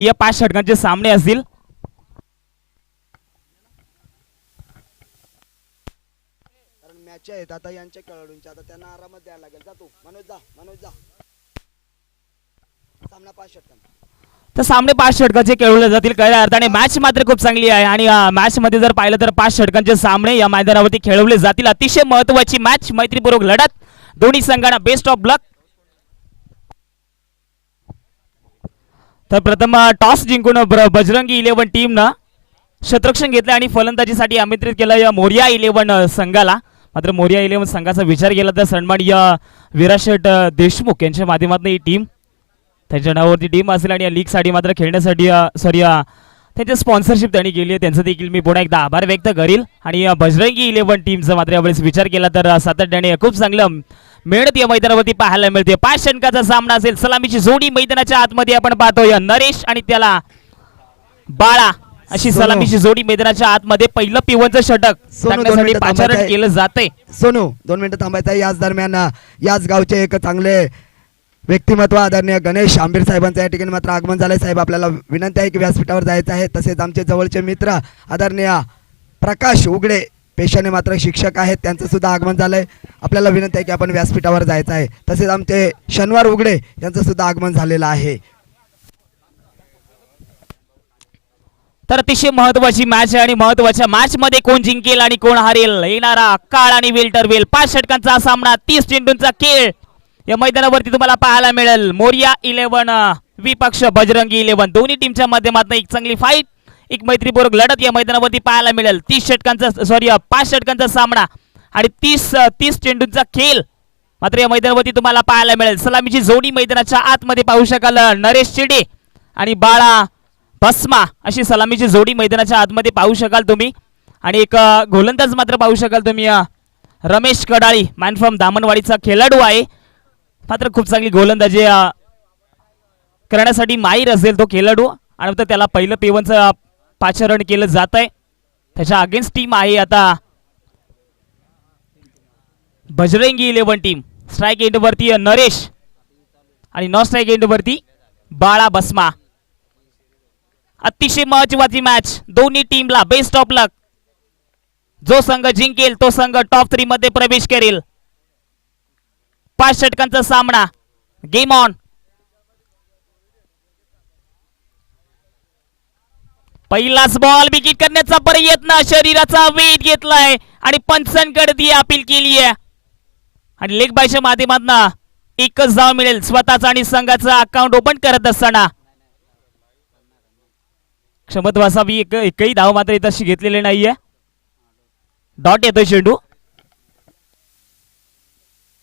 या 5 षटकांचे सामने असतील. मॅच आहेत आता यांच्या खेळाडूंच्या, आता त्यांना आरामात द्यायला लागेल. जा तू मनोज, जा मनोज जा. सामना 5 षटकांचा. तर सामने 5 षटकांचे खेळवले जातील. खऱ्या अर्थाने मॅच मात्र खूप चांगली आहे आणि मॅच मध्ये जर पाहिलं तर 5 षटकांचे सामने या मैदानावरती खेळवले जातील. अतिशय महत्त्वाची मॅच, मैत्रीपूर्वक लढत, दोन्ही संघांना बेस्ट ऑफ लक. तर प्रथम टॉस जिंकून बजरंगी 11 टीमनं शतरक्षण घेतलं आणि फलंदाजीसाठी आमंत्रित केलं या मोरिया 11 संघाला. मात्र मोरिया 11 संघाचा विचार केला तर सन्माननीय विराशेठ देशमुख यांच्या माध्यमातून ही टीम त्यांच्या नावावरती टीम असेल आणि या लीगसाठी मात्र खेळण्यासाठी सॉरी त्यांचे स्पॉन्सरशिप त्यांनी केली आहे. त्यांचं देखील मी पुन्हा एकदा आभार व्यक्त करील. आणि बजरंगी 11 टीमचा मात्र यावेळेस विचार केला तर सातत्याने खूप चांगलं मेहनत या मैदानावरती पाहायला मिळते. 5 षटकांचा सामना असेल. सलामीची जोडी मैदानाच्या आतमध्ये आपण पाहतोय. नरेश आणि त्याला बाळा अशी सलामीची जोडी मैदानाच्या आतमध्ये. पहिलं पिवनचं षटक टाकण्यासाठी पाचारण केलं जाते. सोनू 2 मिनिटं थांबायचं आहे. याच दरम्यान याच गावचे एक चांगले व्यक्तिमत्व आदरणीय गणेश आंबीर साहेबांचं या ठिकाणी मात्र आगमन झालंय. साहेब आपल्याला विनंती आहे की व्यासपीठावर जायचं आहे. तसेच आमचे जवळचे मित्र आदरणीय प्रकाश उगडे पेशाने मात्र शिक्षक आहेत, त्यांचं सुद्धा आगमन झालंय. आपल्याला विनंती आहे की आपण व्यासपीठावर जायचं आहे. तसेच आमचे शनिवार उगडे यांचं सुद्धा आगमन झालेलं आहे. तर अतिशय महत्वाची मॅच आहे आणि महत्वाच्या मॅच मध्ये कोण जिंकेल आणि कोण हारेल, येणारा काळ आणि वेल्टरवेल 5 षटकांचा सामना, 30 चेंडूंचा खेळ या मैदानावरती तुम्हाला पाहायला मिळेल. मोरिया 11 विपक्ष बजरंगी 11 दोन्ही टीमच्या माध्यमातून एक चांगली फाईट, एक मैत्रीपूर्वक लढत या मैदानावरती पाहायला मिळेल. 30 षटकांचा सॉरी 5 षटकांचा सामना आणि 30 चेंडूंचा खेळ मात्र या मैदानावरती तुम्हाला पाहायला मिळेल. सलामीची जोडी मैदानाच्या आतमध्ये पाहू शकाल. नरेश चिडे आणि बाळा भस्मा अशी सलामीची जोडी मैदानाच्या आतमध्ये पाहू शकाल तुम्ही. आणि एक गोलंदाज मात्र पाहू शकाल तुम्ही. रमेश कडाळी मॅन फ्रॉम दामनवाडीचा खेळाडू आहे. मात्र खूप चांगली गोलंदाजी करण्यासाठी माहीर असेल तो खेळाडू. आणि त्याला पहिलं पेवनचं पाचारण केलं जात आहे. त्याच्या अगेन्स्ट टीम आहे आता बजरंगी 11 टीम. स्ट्राईक एंड वरती नरेश आणि नॉन स्ट्राईक एंड वरती बाळा भस्मा. अतिशय महत्वाची मॅच, दोन्ही टीमला बेस्ट ऑफ लक. जो संघ जिंकेल तो संघ टॉप 3 मध्ये प्रवेश करेल. 5 षटकांचा सामना, गेम ऑन. पहिलाच बॉल विकेट करण्याचा प्रयत्न, शरीराचा वेध घेतलाय आणि पंचांकडे ती अपील केली आहे. आणि लेग बायच्या माध्यमातून एकच धाव मिळेल स्वतःचा आणि संघाचं अकाउंट ओपन करत असताना. क्षमत वासावी एकही धाव मात्र इथं घेतलेले नाहीये. डॉट येतोय चेंडू.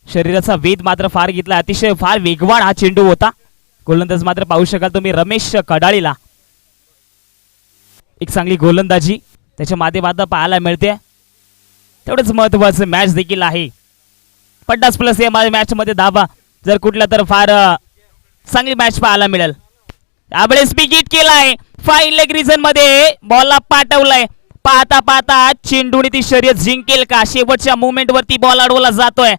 शरीराचा वेध मात्र फार घेतला, अतिशय फार वेगवान हा चेंडू होता. गोलंदाज मात्र पाहू शकाल तुम्ही रमेश कडाळीला एक चांगली गोलंदाजी त्याच्या माध्यमातून पाहायला मिळते. तेवढंच महत्वाचं मॅच देखील आहे. 50+ या मॅच मध्ये धावा जर कुठला तर फार चांगली मॅच पाहायला मिळेल. यावेळेस विकेट केलाय. फाईन लेग रिझन मध्ये बॉलला पाठवलाय. पाहता पाहता चेंडूने ती शर्यत जिंकेल का? शेवटच्या मुवमेंट वरती बॉल अडवला जातोय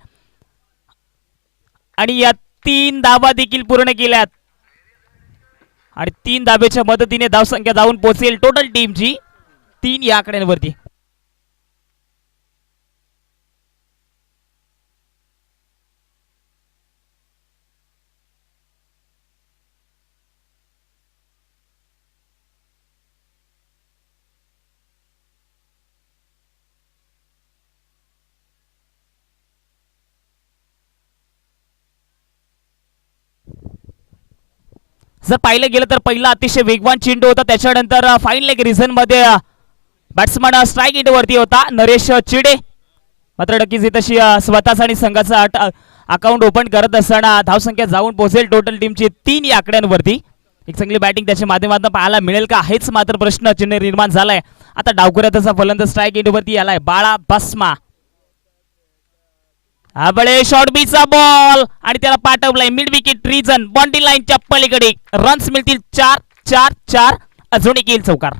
आणि या 3 धावा देखील पूर्ण केल्यात आणि 3 धाब्याच्या मदतीने धावसंख्या धावून पोहोचेल टोटल टीमची 3 या आकड्यांवरती. जर पाहिलं गेलं तर पहिला अतिशय वेगवान चेंडू होता. त्याच्यानंतर फाईन लेग रिझन मध्ये बॅट्समन स्ट्राईक एंड वरती होता नरेश चिडे. मात्र नक्कीच तशी स्वतःचा आणि संघाचा अकाउंट ओपन करत असताना धावसंख्या जाऊन पोहोचेल टोटल टीमची 3 या आकड्यांवरती. एक चांगली बॅटिंग त्याच्या माध्यमातून पाहायला मिळेल का हेच मात्र प्रश्न चिन्ह निर्माण झालाय. आता डावखुऱ्याचा फलंदाज स्ट्राईक एंड वरती आलाय बाळा भस्मा. आबळे शॉर्ट बीचा बॉल आणि त्याला पाठवलाय मिड विकेट रिजन बाउंड्री लाईनच्या पलीकडे. रन्स मिळतील 4-4-4. अजून एक येईल चौकार.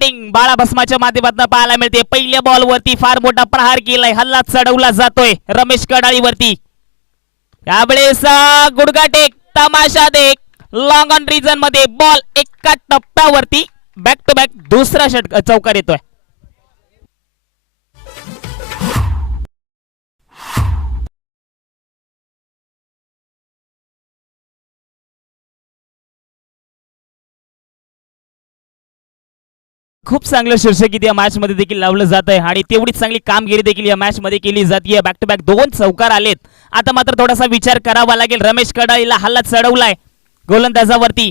बॅटिंग बाळा भस्माच्या माध्यमातून पाहायला मिळते. पहिल्या बॉल वरती फार मोठा प्रहार केलाय, हल्ला चढवला जातोय रमेश कडाळी वरती. यावेळेस गुडघा टेक, तमाशा देख, लॉंग ऑन रिजन मध्ये बॉल एका टप्प्यावरती बॅक टू बॅक दुसरा चौकार येतोय. खूप चांगलं शीर्षक या मॅच मध्ये देखील लावलं जात आहे आणि तेवढीच चांगली कामगिरी देखील या मॅच मध्ये केली जाते. बॅक टू बॅक 2 चौकार आलेत. आता मात्र थोडासा विचार करावा लागेल. रमेश कडाळीला हल्ला चढवलाय गोलंदाजावरती.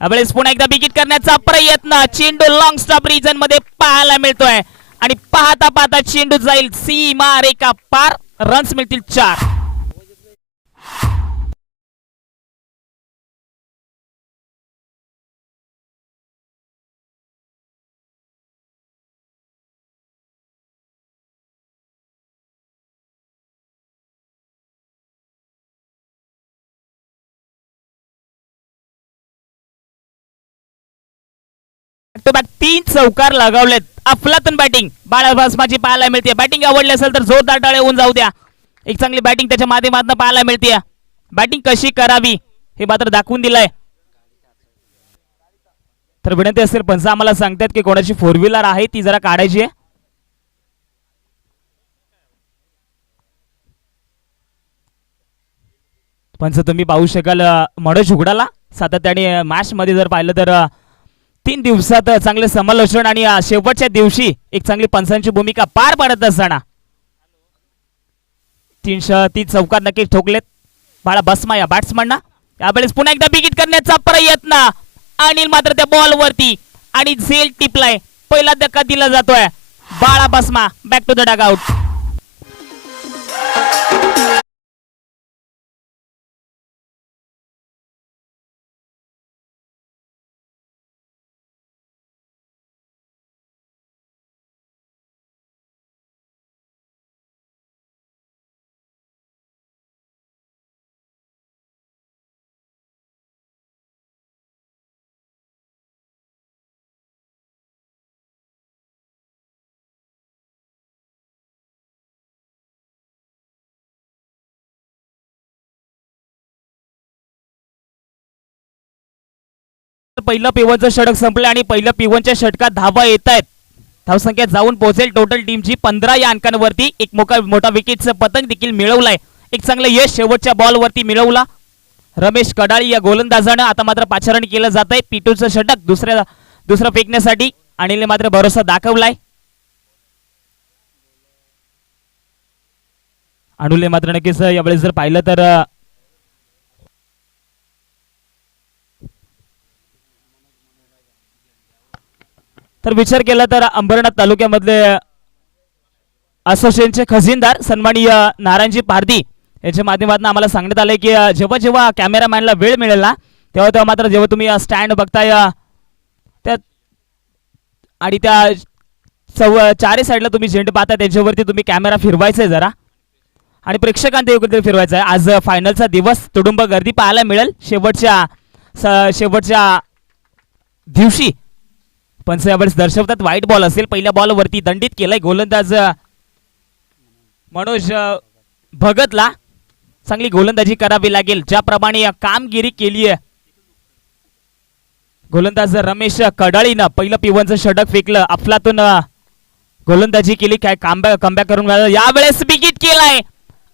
यावेळेस पुन्हा एकदा बिगिट करण्याचा प्रयत्न, चेंडू लॉंग स्टॉप रिजन मध्ये पाहायला मिळतोय आणि पाहता पाहता चेंडू जाईल सीमा रेखा पार. रन्स मिळतील 4. टू बॅक 3 चौकार लगावलेत. अफलातून बॅटिंग बाळा भस्माची पाहायला मिळते. बॅटिंग आवडली असेल तर जोरदार टाळे होऊन जाऊ द्या. एक चांगली बॅटिंग त्याच्या माध्यमातून पाहायला मिळते. बॅटिंग कशी करावी हे मात्र दाखवून दिलंय. तर विनंती असेल पंच आम्हाला सांगतात की कोणाची 4 व्हीलर आहे ती जरा काढायची आहे. पंच तुम्ही पाहू शकाल मनोज उघडाला सातत्याने मॅच मध्ये जर पाहिलं तर 3 दिवसात चांगले समालोचन आणि शेवटच्या दिवशी एक चांगली पंचांची भूमिका पार पाडत असताना 330 चौकार नक्कीच ठोकलेत बाळा भस्मा या बॅट्समनना. यावेळेस पुन्हा एकदा बिगिट करण्याचा प्रयत्न, अनिल मात्र त्या बॉल वरती आणि झेल टिपलाय. पहिला धक्का दिला जातोय. बाळा भस्मा back to the dugout. पहिलं पिवनचं षटक संपलं आणि पहिलं पिवनच्या षटकात धावा येत आहेत. धावसंख्या जाऊन पोहोचेल टोटल टीमची 15 या अंकांवरती. एक मोठा विकेटचं पतंग देखील मिळवलाय. एक चांगलं यश शेवटच्या बॉल वरती मिळवला रमेश कडाळी या गोलंदाजानं. आता मात्र पाचारण केलं जात आहे. पिटूचं षटक दुसरं फेकण्यासाठी अनिलने मात्र भरोसा दाखवलाय. अनुलने मात्र नक्कीच यावेळेस जर पाहिलं तर विचार केला तर अंबरनाथ तालुक्यामधले असोसिएशनचे खजिनदार सन्माननीय नारायणजी पारधी यांच्या माध्यमातून आम्हाला सांगण्यात आलंय की जेव्हा जेव्हा कॅमेरामॅनला वेळ मिळेल ना तेव्हा तेव्हा मात्र जेव्हा तुम्ही स्टँड बघताय त्या आणि त्या चारही साईडला तुम्ही झेंडे पाहता त्याच्यावरती तुम्ही कॅमेरा फिरवायचा आहे जरा आणि प्रेक्षकांना योग्य फिरवायचा आहे. आज फायनलचा दिवस तुडुंब गर्दी पाहायला मिळेल शेवटच्या दिवशी. पण यावेळेस दर्शवतात व्हाईट बॉल असेल. पहिल्या बॉल वरती दंडित केलाय गोलंदाज मनोज भगतला. चांगली गोलंदाजी करावी लागेल ज्याप्रमाणे कामगिरी केली आहे गोलंदाज रमेश कडाळीनं. पहिलं पिवनचं षटक फेकलं, अफलातून गोलंदाजी केली, काय कमबॅक करून यावेळेस विकेट केलाय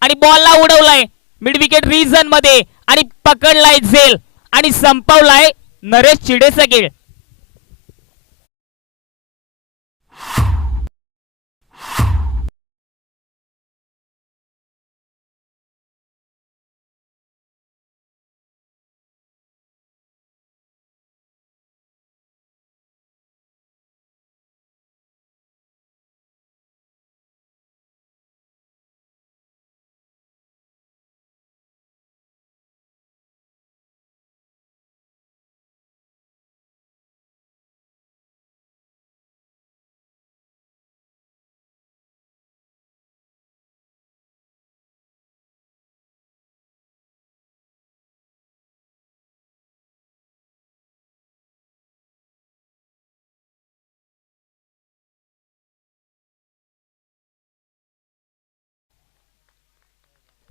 आणि बॉलला उडवलाय मिड विकेट रिजन मध्ये आणि पकडलाय झेल आणि संपवलाय नरेश चिडेचा खेळ.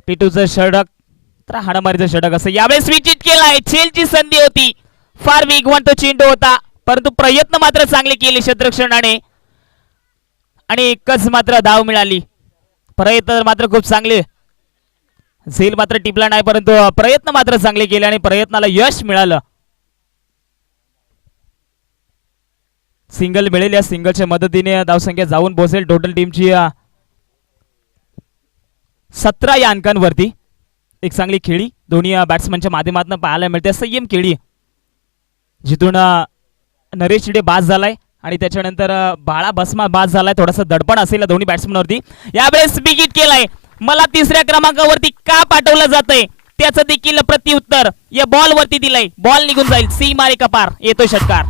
पिटूचं षटक तर हाणामारीचं षटक असं यावेळेस विकेट केलाय. चेलची संधी होती, फार वेगवान तो चेंडू होता, परंतु प्रयत्न मात्र चांगले केले क्षेत्ररक्षणाने आणि एकच मात्र धाव मिळाली. प्रयत्न मात्र खूप चांगले, झेल मात्र टिपला नाही, परंतु प्रयत्न मात्र चांगले केले आणि प्रयत्नाला यश मिळालं. सिंगल मिळेल, या सिंगलच्या मदतीने धावसंख्या जाऊन पोहोचेल टोटल टीमची 17 या अंकांवरती. एक चांगली खेळी दोन्ही बॅट्समनच्या माध्यमातून पाहायला मिळते, संयम खेळी जिथून नरेश शिडे बाद झालाय आणि त्याच्यानंतर बाळा भस्मा बाद झालाय. थोडासा दडपण असेल या दोन्ही बॅट्समनवरती. यावेळेस विकेट केलाय. मला तिसऱ्या क्रमांकावरती का पाठवलं जातंय त्याचं देखील प्रत्युत्तर या बॉल वरती दिलंय. बॉल निघून जाईल, सी मारे कपार, येतोय षटकार.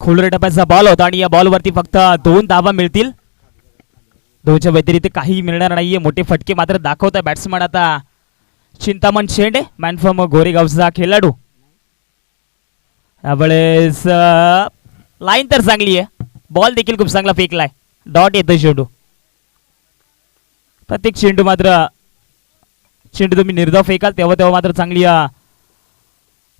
खोलरे टप्प्याचा बॉल होता आणि या बॉल वरती फक्त 2 धावा मिळतील. 2च्या व्यतिरिक्त काही मिळणार नाहीये. मोठे फटके मात्र दाखवत आहे बॅट्समन आता चिंतामण शेंडे, मॅन फ्रॉम गोरेगावचा खेळाडू. यावेळेस लाईन तर चांगली आहे, बॉल देखील खूप चांगला फेकलाय, डॉट येतोय चेंडू. प्रत्येक चेंडू तुम्ही निर्धाव फेकाल तेव्हा मात्र चांगली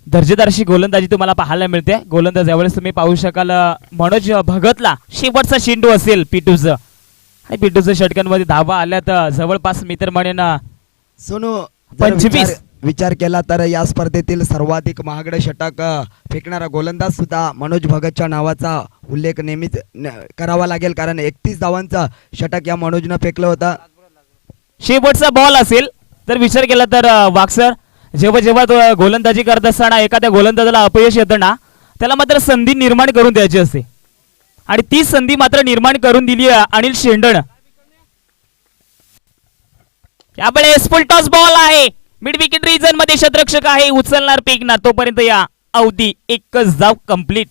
दर्जेदार अशी गोलंदाजी तुम्हाला पाहायला मिळते. गोलंदाज यावेळेस तुम्ही पाहू शकाल मनोज भगतला शेवटचा चेंडू असेल पिटूचं आणि पिटूच्या षटकांमध्ये धावा आल्या तर जवळपास मी तर म्हणेन सोनू 25. विचार केला तर या स्पर्धेतील सर्वाधिक महागडे षटक फेकणारा गोलंदाज सुद्धा मनोज भगतच्या नावाचा उल्लेख नेहमीच करावा लागेल, कारण 31 धावांचा षटक या मनोजनं फेकलं होतं. शेवटचा बॉल असेल तर विचार केला तर वाक्सर जेव्हा तो गोलंदाजी करत असताना एखाद्या गोलंदाजाला अपयश येतं ना, त्याला मात्र संधी निर्माण करून द्यायची असते आणि ती संधी मात्र निर्माण करून दिली अनिल शेंडण. यावेळेस फुल टॉस बॉल आहे, मिड विकेट रिजन मध्ये क्षेत्ररक्षक आहे, उचलणार फेकणार तोपर्यंत या अवधी एकच धाव कंप्लीट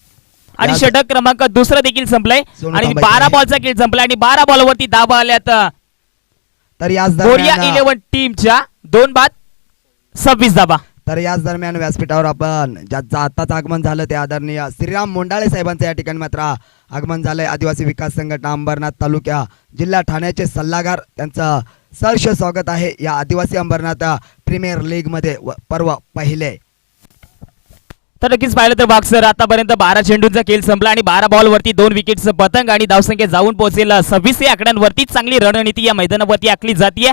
आणि षटक क्रमांक दुसरा देखील संपलाय आणि 12 बॉलचा खेळ संपलाय आणि 12 बॉलवरती धावा आल्यात तर याच कोरिया दरम्यान 11 टीमच्या 2 बाद 26 धावा. तर याच दरम्यान व्यासपीठावर आपण ज्याचं आताच आगमन झालं ते आदरणीय श्रीराम मोंडाळे साहेबांचं या ठिकाणी मात्र आगमन झालंय. आदिवासी विकास संघटना अंबरनाथ तालुक्या जिल्हा ठाण्याचे सल्लागार, त्यांचं सहर्ष स्वागत आहे या आदिवासी अंबरनाथ प्रीमियर लीग मध्ये पर्व पहिले. तर नक्कीच पाहिलं तर वाक्सर आतापर्यंत 12 चेंडूंचा खेळ संपला आणि 12 बॉल वरती 2 विकेटचं पतंग आणि धावसंख्या जाऊन पोहोचेल 26 या आकड्यांवरती. चांगली रणनीती या मैदानावरती आखली जातीये.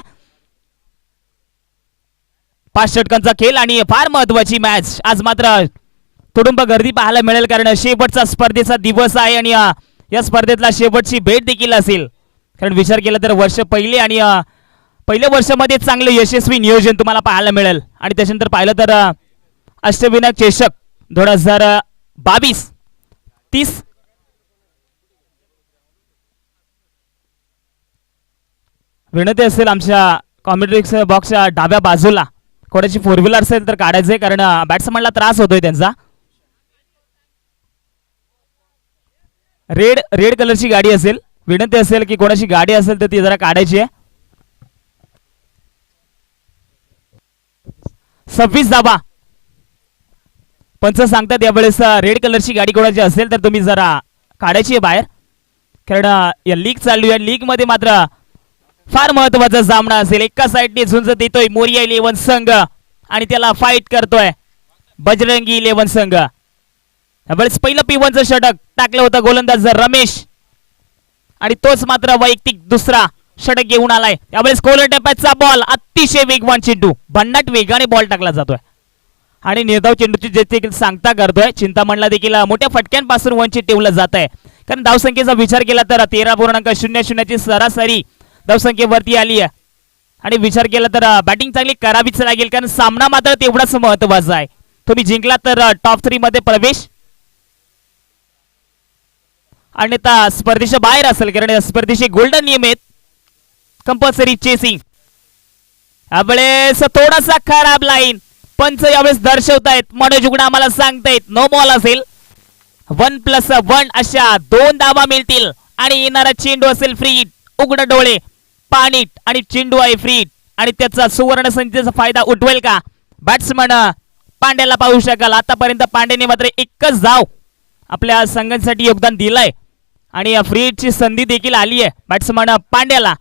5 षटकांचा खेळ आणि फार महत्वाची मॅच. आज मात्र तुडुंब गर्दी पाहायला मिळेल, कारण शेवटचा स्पर्धेचा दिवस आहे आणि या स्पर्धेतला शेवटची भेट देखील असेल. कारण विचार केला तर वर्ष पहिले आणि पहिल्या वर्षामध्ये चांगले यशस्वी नियोजन तुम्हाला पाहायला मिळेल आणि त्याच्यानंतर पाहिलं तर अष्टविनायक चषक 2022 30 विनंती असेल आमच्या कॉमेंट्री बॉक्सच्या डाव्या बाजूला कोणाची 4 व्हीलर असेल तर काढायचंय, कारण बॅट्समनला त्रास होतोय त्यांचा. रेड कलरची गाडी असेल, विनंती असेल की कोणाची गाडी असेल तर ती जरा काढायची आहे. 26 धावा पंच सांगतात. यावेळेस रेड कलरची गाडी कोणाची असेल तर तुम्ही जरा काढायची आहे बाहेर, कारण या लीग चालू आहे. लीग मध्ये मात्र फार महत्वाचा सामना असेल. एका साईडने झुंज देतोय मोरिया 11 संघ आणि त्याला फाईट करतोय बजरंगी 11 संघ. यावेळेस पहिलं P1चं षटक टाकलं होतं गोलंदाज रमेश आणि तोच मात्र वैयक्तिक दुसरा षटक घेऊन आलाय. यावेळेस कोलर टप्प्याचा बॉल, अतिशय वेगवान चेंडू, भन्नाट वेगाने बॉल टाकला जातोय आणि निर्धाव चेंडूची देखील सांगता करतोय. चिंतामणला देखील मोठ्या फटक्यांपासून वंचित ठेवलं जात आहे, कारण धावसंख्येचा विचार केला तर 13.00 ची सरासरी धावसंख्येवरती आली आहे आणि विचार केला तर बॅटिंग चांगली करावीच लागेल, कारण सामना मात्र तेवढाच महत्वाचा आहे. तुम्ही जिंकला तर टॉप 3 मध्ये प्रवेश, अन्यथा स्पर्धेच्या बाहेर असेल कारण या स्पर्धेचे गोल्डन नियम आहेत. Compulsory chasing. यावेळेस थोडासा खराब लाईन पंच यावेळेस दर्शवतायत. मनोज उघडा आम्हाला सांगतायत नो बॉल असेल. 1+1 अशा 2 धावा मिळतील आणि येणारा चेंडू असेल फ्री हिट. उघड डोळे पाणी आणि चेंडू आहे फ्री हिट आणि त्याचा सुवर्ण संधीचा फायदा उठवेल का बॅट्समन पांड्याला पाहू शकाल. आतापर्यंत पांड्याने मात्र एकच धाव आपल्या संघासाठी योगदान दिलंय आणि फ्री हिटची संधी देखील आली आहे बॅट्समन पांड्याला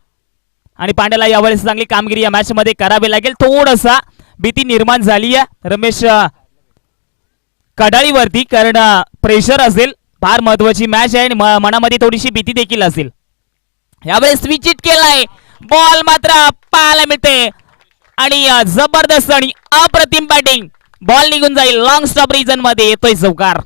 आणि पांड्याला यावेळेस चांगली कामगिरी या मॅच मध्ये करावी लागेल. थोडासा भीती निर्माण झाली आहे रमेश कडाळीवरती कारण प्रेशर असेल. फार महत्वाची मॅच आहे आणि मनामध्ये थोडीशी भीती देखील असेल. यावेळेस स्विच हिट केलाय. बॉल मात्र पाहायला मिळते आणि जबरदस्त आणि अप्रतिम बॅटिंग. बॉल निघून जाईल. लॉंग स्टॉप रिजन मध्ये येतोय चौकार.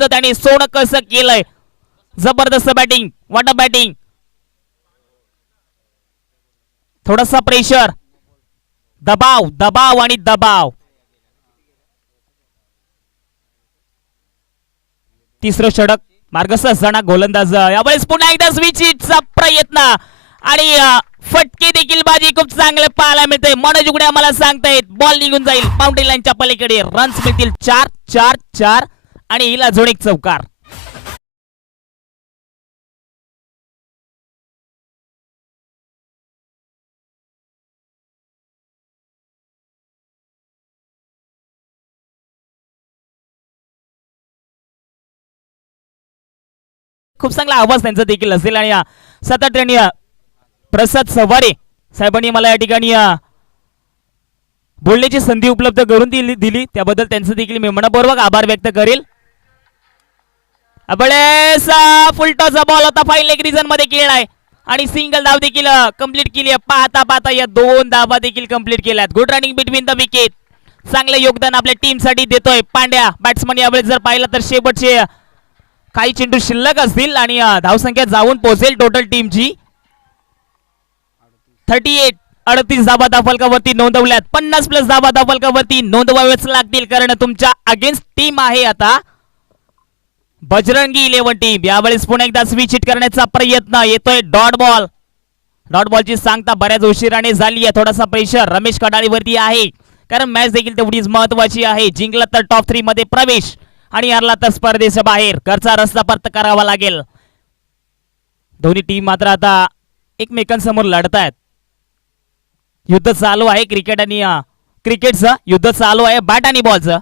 त्याने सोनं कसं केलंय. जबरदस्त बॅटिंग. What a batting. थोडासा प्रेशर दबाव दबाव आणि दबाव. तिसरं षटक मार्गस्थ जणा गोलंदाज. यावेळेस पुन्हा एकदा स्विच हिटचा प्रयत्न आणि फटके देखील बाजी खूप चांगले पाहायला मिळते. मनोज उघडे आम्हाला सांगतायत बॉल निघून जाईल बाउंड्री लाईनच्या पलीकडे. रन्स मिळतील 4 आणि हिला जोड एक चौकार. खूप चांगला आवाज त्यांचा देखील असेल आणि सातत्याने प्रसाद सवारे साहेबांनी मला या ठिकाणी बोलण्याची संधी उपलब्ध करून दिली त्याबद्दल त्यांचं देखील मी मनपूर्वक आभार व्यक्त करेल. फुलटॉचा बॉल होता फाईन लेग रिजन मध्ये खेळलाय आणि सिंगल धाव देखील कंप्लीट केली आहे. पाहता पाहता या 2 धावा देखील कंप्लीट केल्यात. Good running between the wicket. चांगले योगदान आपल्या टीम साठी देतोय पांड्या बॅट्समन. यावेळेस जर पाहिलं तर शेवटचे काही चेंडू शिल्लक असतील आणि धावसंख्या जाऊन पोहोचेल टोटल टीमची 38 धावा धावफलकावरती नोंदवल्यात. 50+ धावा धावफलकावरती नोंदवाव्याच लागतील कारण तुमच्या अगेन्स्ट टीम आहे आता बजरंगी 11 टीम. यावेळेस पुन्हा एकदा स्विच हिट करण्याचा प्रयत्न येतोय. डॉट बॉलची सांगता बऱ्याच उशिराने झाली आहे. थोडासा प्रेशर रमेश कडाळीवरती आहे कारण मॅच देखील तेवढीच महत्वाची आहे. जिंकला तर टॉप 3 मध्ये प्रवेश आणि हरला तर स्पर्धेच्या बाहेर. घरचा रस्ता परत करावा लागेल. दोन्ही टीम मात्र आता एकमेकांसमोर लढतायत. युद्ध चालू आहे क्रिकेटचं युद्ध चालू आहे बॅट आणि बॉलचं.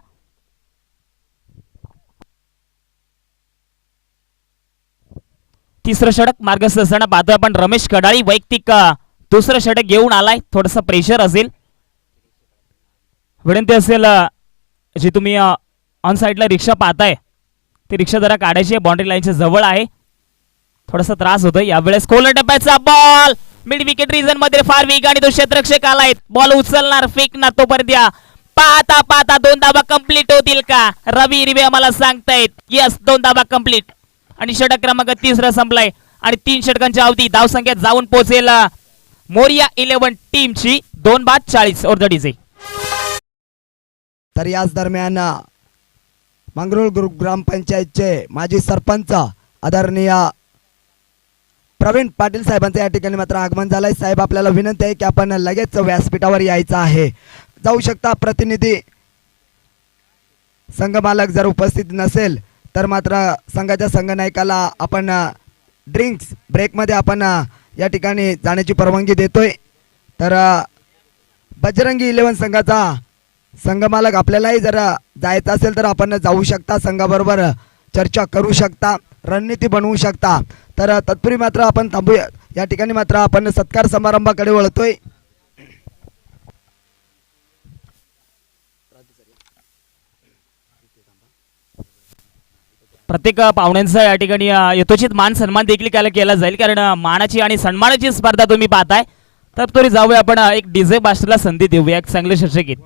तिसरं षटक मार्गस्थ असताना पाहतोय आपण रमेश कडाळी वैयक्तिक दुसरं षटक घेऊन आलाय. थोडंसं प्रेशर असेल. विनंती असेल जी तुम्ही ऑन साइडला रिक्षा पाहताय ती रिक्षा जरा काढायची आहे. बाउंड्री लाईनच्या जवळ आहे. थोडासा त्रास होतोय. यावेळेस कोलर टप्प्याचा बॉल मिड विकेट रिजन मध्ये फार वेगाने तो क्षेत्ररक्षक आलाय. बॉल उचलणार फेकणार तोपर्यंत पाहता पाहता 2 धावा कंप्लीट होतील का. रवी रिवे आम्हाला सांगतायत यस 2 धावा कंप्लीट आणि षटक क्रमांक 3 संपलाय आणि 3 षटकांच्या अवधी धावसंख्या जाऊन पोहोचेल मोरिया 11 टीमची 2:40 और द डीजे. तर याच दरम्यान मंगरुळ ग्रामपंचायतचे माजी सरपंच आदरणीय प्रवीण पाटील साहेबांचं या ठिकाणी मात्र आगमन झालंय. साहेब आपल्याला विनंती आहे की आपण लगेच व्यासपीठावर यायचं आहे. जाऊ शकता. प्रतिनिधी संघ मालक जर उपस्थित नसेल तर मात्र संघाच्या संघनायकाला आपण ड्रिंक्स ब्रेकमध्ये आपण या ठिकाणी जाण्याची परवानगी देतोय. तर बजरंगी 11 संघाचा संघमालक आपल्यालाही जर जायचं असेल तर आपण जाऊ शकता. संघाबरोबर चर्चा करू शकता. रणनीती बनवू शकता. तर तत्पूर्वी मात्र आपण थांबूया. या ठिकाणी मात्र आपण सत्कार समारंभाकडे वळतोय. प्रत्येक पाहुण्यांचा या ठिकाणी यथोचित मान सन्मान देखील केला जाईल कारण मानाची आणि सन्मानाची स्पर्धा तुम्ही पाहताय. तर तरी जाऊया आपण एक डीजे मास्टरला संधी देऊया एक चांगले शस्त्रगीत.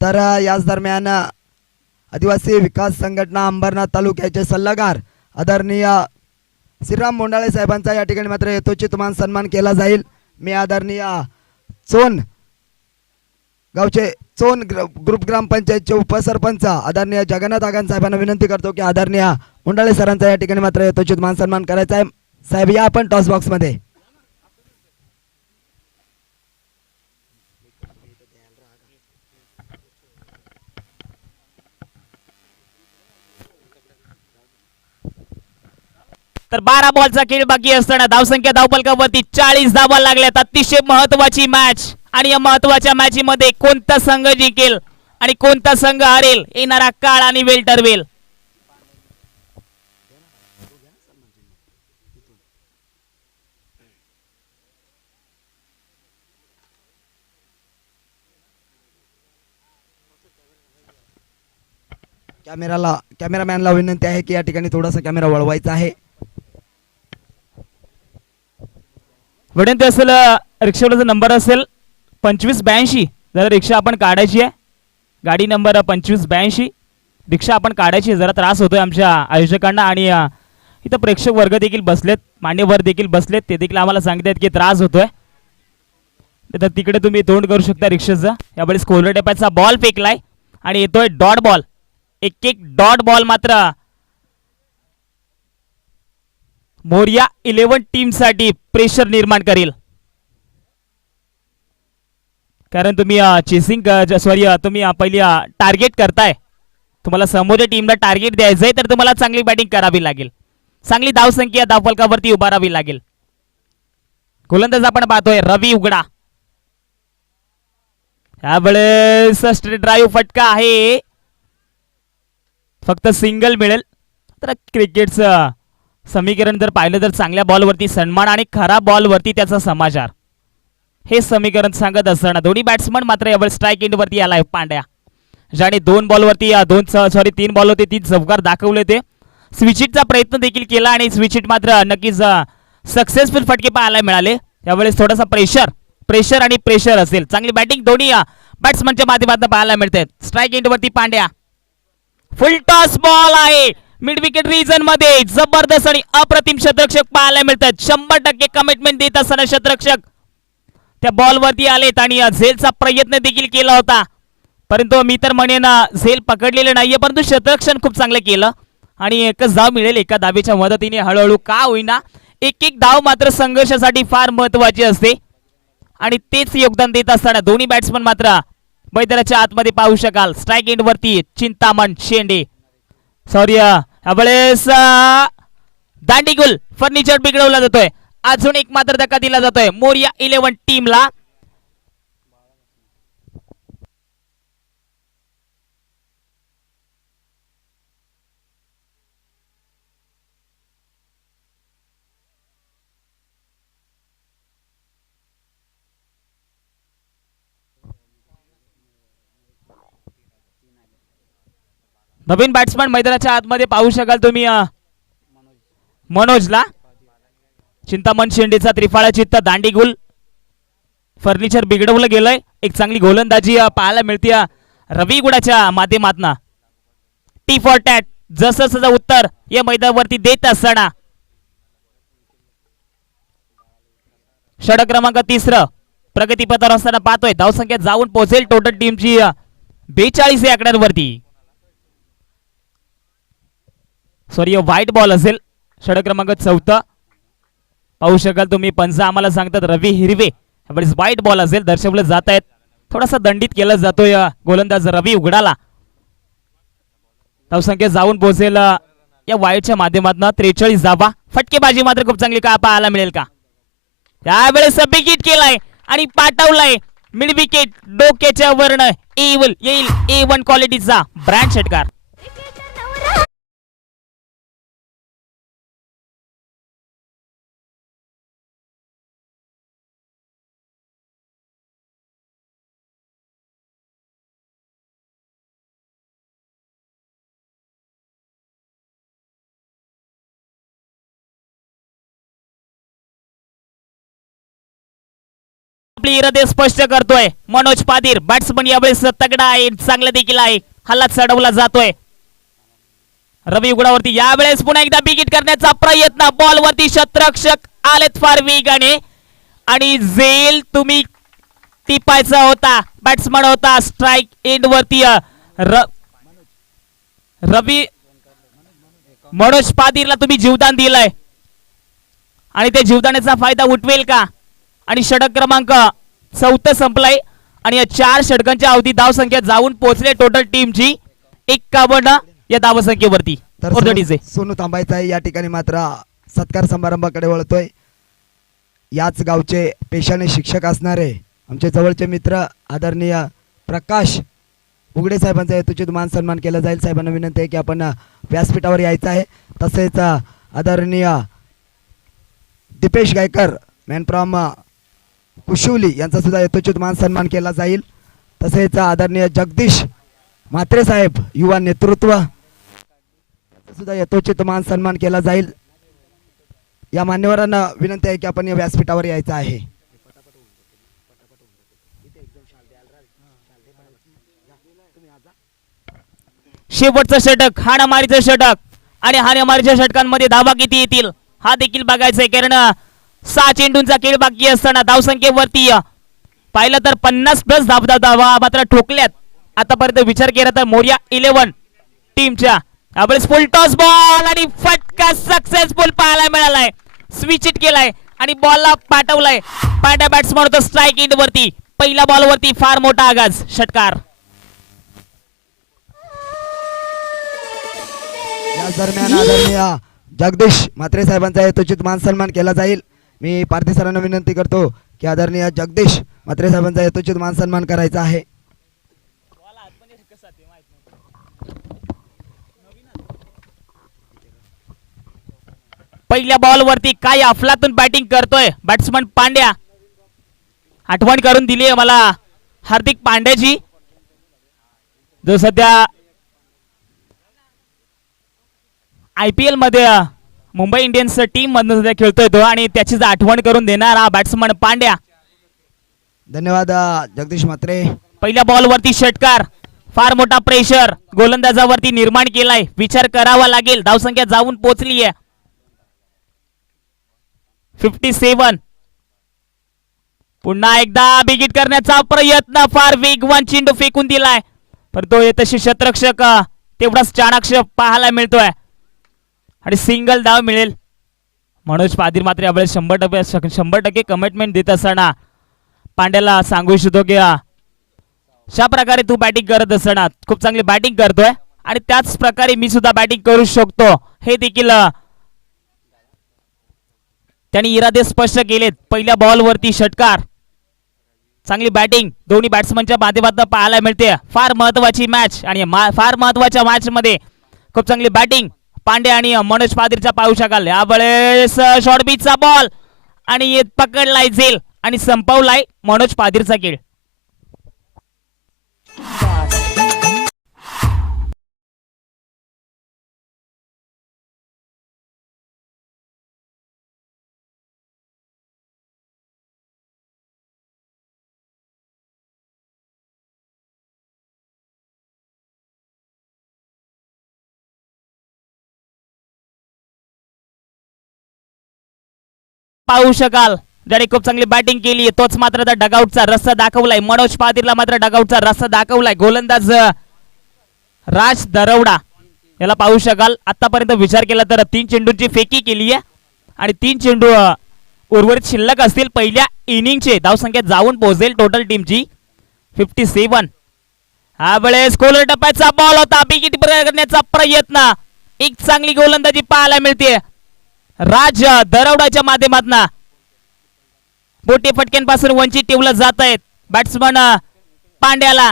तर याच दरम्यान आदिवासी विकास संघटना अंबरनाथ तालुक्याचे सल्लागार आदरणीय श्रीराम मोंडाळे साहेबांचा या ठिकाणी मात्र यथोचित मान सन्मान केला जाईल. मी आदरणीय चोन गावचे चोन ग्रुप ग्रामपंचायतचे उपसरपंच आदरणीय जगन्नाथ आगन साहेबांना विनंती करतो की आदरणीय मोंडाळे सरांचा या ठिकाणी मात्र यथोचित मान सन्मान करायचा आहे. साहेब या आपण टॉस बॉक्स मध्ये. तर 12 बॉलचा खेळ बाकी असताना धावसंख्या धावफलकावरती 40 धावा लागल्यात. अतिशय महत्वाची मॅच आणि या महत्वाच्या मॅच मध्ये कोणता संघ जिंकेल आणि कोणता संघ हारेल येणारा काळ आणि वेल ठरवेल. कॅमेरामॅनला विनंती आहे की या ठिकाणी थोडासा कॅमेरा वळवायचा आहे. विनंती असेल रिक्षावाल्याचा नंबर असेल 2582. जरा रिक्षा आपण काढायची आहे. गाडी नंबर 2582 रिक्षा आपण काढायची. जरा त्रास होतोय आमच्या आयोजकांना आणि इथं प्रेक्षक वर्ग देखील बसलेत, मान्यवर देखील बसलेत, ते देखील आम्हाला सांगतायत की त्रास होतोय. तर तिकडे तुम्ही तोंड करू शकता रिक्षाचं. यावेळेस कोल्हा टेपाचा बॉल फेकलाय आणि येतोय डॉट बॉल. एक डॉट बॉल मात्र मोरिया 11 टीम साठी प्रेशर निर्माण करेल. कारण तुम्ही चेसिंग तुम्ही पहिली टार्गेट करताय. तुम्हाला समोरच्या टीमला टार्गेट द्यायचंय तर तुम्हाला चांगली बॅटिंग करावी लागेल, चांगली धावसंख्या धावफलकावरती उभारावी लागेल. गोलंदाज आपण पाहतोय रवी उघडा. यावेळेस स्ट्रेट ड्राईव्ह फटका आहे, फक्त सिंगल मिळेल. तर क्रिकेटचं समीकरण जर पाहिलं तर चांगल्या बॉलवरती सन्मान आणि खराब बॉलवरती त्याचा समाचार, हे समीकरण सांगत असताना दोन्ही बॅट्समन मात्र यावेळेस स्ट्राईक एंडवरती आलाय पांड्या, ज्याने 3 बॉलवरती 3 बॉलवरती 3 चौकार दाखवले. ते स्विचिटचा प्रयत्न देखील केला आणि स्विचिट मात्र नक्कीच सक्सेसफुल फटके पाहायला मिळाले. यावेळेस थोडासा प्रेशर आणि प्रेशर असेल. चांगली बॅटिंग दोन्ही बॅट्समनच्या माध्यमातून पाहायला मिळते. स्ट्राईक एंडवरती पांड्या, फुल टॉस बॉल आहे मिड विकेट रिजन मध्ये. जबरदस्त आणि अप्रतिम क्षेत्ररक्षक पाहायला मिळतात. 100% कमिटमेंट देत असताना क्षेत्ररक्षक त्या बॉलवरती आलेत आणि झेलचा प्रयत्न देखील केला होता, परंतु मी तर म्हणेन झेल पकडलेलं नाहीये, परंतु क्षेत्ररक्षण खूप चांगलं केलं आणि एकच धाव मिळेल. एका धावेच्या मदतीने हळूहळू का होईना एक धाव मात्र संघर्षासाठी फार महत्वाची असते आणि तेच योगदान देत असताना दोन्ही बॅट्समन मात्र मैदानाच्या आतमध्ये पाहू शकाल. स्ट्राईक एंडवरती चिंतामण शेंडे, सॉरी यावेळेस दांडीगुल फर्निचर बिघडवला जातोय. अजून एक मात्र धक्का दिला जातोय मोरिया 11 टीमला. नवीन बॅट्समन मैदानाच्या आतमध्ये पाहू शकाल तुम्ही मनोजला. चिंतामण शेंडेचा त्रिफाळा चित्त, दांडीगुल फर्निचर बिघडवलं गेलंय. एक चांगली गोलंदाजी पाहायला मिळते रवी गुडाच्या माध्यमातून. टी फॉर टॅट जसं जसं उत्तर या मैदानावरती देत असताना षटक क्रमांक 3 प्रगतीपथावर असताना पाहतोय. धावसंख्या जाऊन पोहोचेल टोटल टीमची 42 या आकड्यांवरती. सॉरी व्हाईट बॉल असेल. षटक क्रमांक 4 पाहू शकाल तुम्ही. पंच आम्हाला सांगतात रवी हिरवे, व्हाईट बॉल असेल दर्शवलं जात आहेत. थोडासा दंडित केला जातोय गोलंदाज रवी उघडाला. धावसंख्या जाऊन पोहोचेल या व्हाईटच्या माध्यमातून 43 धावा. फटकेबाजी मात्र खूप चांगली का पाहायला मिळेल का. यावेळेस विकेट केलाय आणि पाठवलाय मिड विकेट. डोक्याच्या वर्ण येईल A1 क्वालिटीचा ब्रँड षटकार. आपली इरादे स्पष्ट करतोय मनोज पादीर. बॅट्समन यावेळेस तगडा आहे, चांगला देखील आहे, हल्ला चढवला जातोय. रवी उघडावरती यावेळेस पुन्हा एकदा बिगिट करण्याचा प्रयत्न. बॉल वरती शतरक्षक आलेत फार वेगाने आणि झेल तुम्ही टिपायचा होता, बॅट्समन होता स्ट्राइक एंड वरती. रवी मनोज पादीरला तुम्ही जीवदान दिलंय आणि ते जीवदानाचा फायदा उठवेल का? आणि षटक क्रमांक 4 संपलाय आणि या 4 षटकांच्या अवधी धावसंख्या जाऊन पोहोचले टोटल टीमची 51 या धावसंख्येवरती. तर सोनू थांबायचा आहे या ठिकाणी मात्र सत्कार समारंभाकडे वळतोय. याच गावचे पेशाने शिक्षक असणारे आमचे जवळचे मित्र आदरणीय प्रकाश उघडे साहेबांचा हेतुचित मान सन्मान केला जाईल. साहेबांना विनंती आहे की आपण व्यासपीठावर यायचं आहे. तसेच आदरणीय दीपेश गायकर मॅन फ्रॉम कुशिवली यांचा सुद्धा यथोचित मान सन्मान केला जाईल. तसेच आदरणीय जगदीश म्हात्रे साहेब युवा नेतृत्व यांचा सुद्धा यथोचित मान सन्मान केला जाईल. या मान्यवरांना विनंती आहे की आपण या व्यासपीठावर यायचं आहे. शेवटचं षटक हाणामारीचं षटक आणि हाणामारीच्या षटकांमध्ये धावा किती येतील हा देखील बघायचंय. कारण 6 चेंडूंचा खेळ बाकी असताना धावसंख्येवरती पाहिलं तर 50+ धावा मात्र ठोकल्यात आतापर्यंत. विचार केला तर मोर्या 11 टीमच्या यावेळेस फुल टॉस बॉल आणि फटका सक्सेसफुल पाहायला मिळालाय. स्विच इट केलाय आणि बॉलला पाठवलाय. पांड्या बॅट्समन होता स्ट्राइक एंड वरती. पहिल्या बॉल वरती फार मोठा आगाज. षटकार याच दरम्यान आदरणीय जगदीश म्हात्रे साहेबांचा यथोचित मान सन्मान केला जाईल. मी पार्थी सरांना विनंती करतो की आदरणीय जगदीश म्हात्रे साहेबांचा यथोचित मान सन्मान करायचा आहे. पहिल्या बॉल वरती काय अफलातून बॅटिंग करतोय बॅट्समन पांड्या. आठवण करून दिली मला हार्दिक पांड्याची, जो सध्या IPL मध्ये मुंबई इंडियन्स टीम मधून सध्या खेळतोय तो, आणि त्याचीच आठवण करून देणारा बॅट्समन पांड्या. धन्यवाद जगदीश म्हात्रे. पहिल्या बॉल वरती षटकार. फार मोठा प्रेशर गोलंदाजावरती निर्माण केलाय. विचार करावा लागेल. धावसंख्या जाऊन पोहोचली आहे 57. पुन्हा एकदा बिगिट करण्याचा प्रयत्न. फार वेगवान चेंडू फेकून दिलाय पण तो तशी शतरक्षक तेवढाच चाणाक्ष पाहायला मिळतोय आणि सिंगल धाव मिळेल. मनोज पादीर मात्र यावेळेस 100% कमिटमेंट देत असताना पांड्याला सांगू इच्छितो की अशा प्रकारे तू बॅटिंग करत असताना खूप चांगली बॅटिंग करतोय आणि त्याच प्रकारे मी सुद्धा बॅटिंग करू शकतो हे देखील त्यांनी इरादे स्पष्ट केलेत. पहिल्या बॉल वरती षटकार. चांगली बॅटिंग दोन्ही बॅट्समनच्या माध्यमातून पाहायला मिळते. फार महत्वाची मॅच आणि फार महत्वाच्या मॅच मध्ये खूप चांगली बॅटिंग पांड्या आणि मनोज पादीरचा पाहू शकाल. यावेळेस शॉर्ट पिचचा बॉल आणि पकडलाय झेल आणि संपवलाय मनोज पादीरचा खेळ. पाहू शकाल ज्याने खूप चांगली बॅटिंग केली तोच मात्र त्या डगआउटचा रस्ता दाखवलाय. मनोज पादीरला मात्र डगआउटचा रस्ता दाखवलाय. गोलंदाज राज दरवडा याला पाहू शकाल. आतापर्यंत विचार केला तर 3 चेंडूंची फेकी केली आहे आणि 3 चेंडू उर्वरित शिल्लक असतील. पहिल्या इनिंगचे धावसंख्या जाऊन पोहोचेल टोटल टीमची 57. यावेळेस कोलर टप्प्याचा बॉल होता. बिगिट करण्याचा प्रयत्न. एक चांगली गोलंदाजी पाहायला मिळते राज दरवडाच्या माध्यमातून. बोटी फटक्यांपासून वंचित ठेवलं जात आहेत बॅट्समन पांड्याला,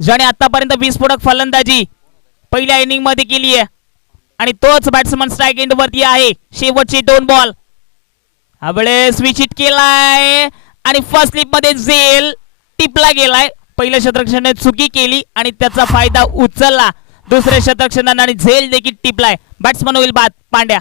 ज्याने आतापर्यंत विस्फोटक फलंदाजी पहिल्या इनिंग मध्ये केली आहे आणि तोच बॅट्समन स्ट्राइक एंड वरती आहे. शेवटचे 2 बॉल. यावेळेस स्विच हिट केलाय आणि फर्स्ट स्लिप मध्ये झेल टिपला गेलाय. पहिल्या शतरक्षणाने चुकी केली आणि त्याचा फायदा उचलला. दुसऱ्या शतरक्षणाने आणि झेल देखील टिपलाय. बॅट्समन होईल बाद पांड्या.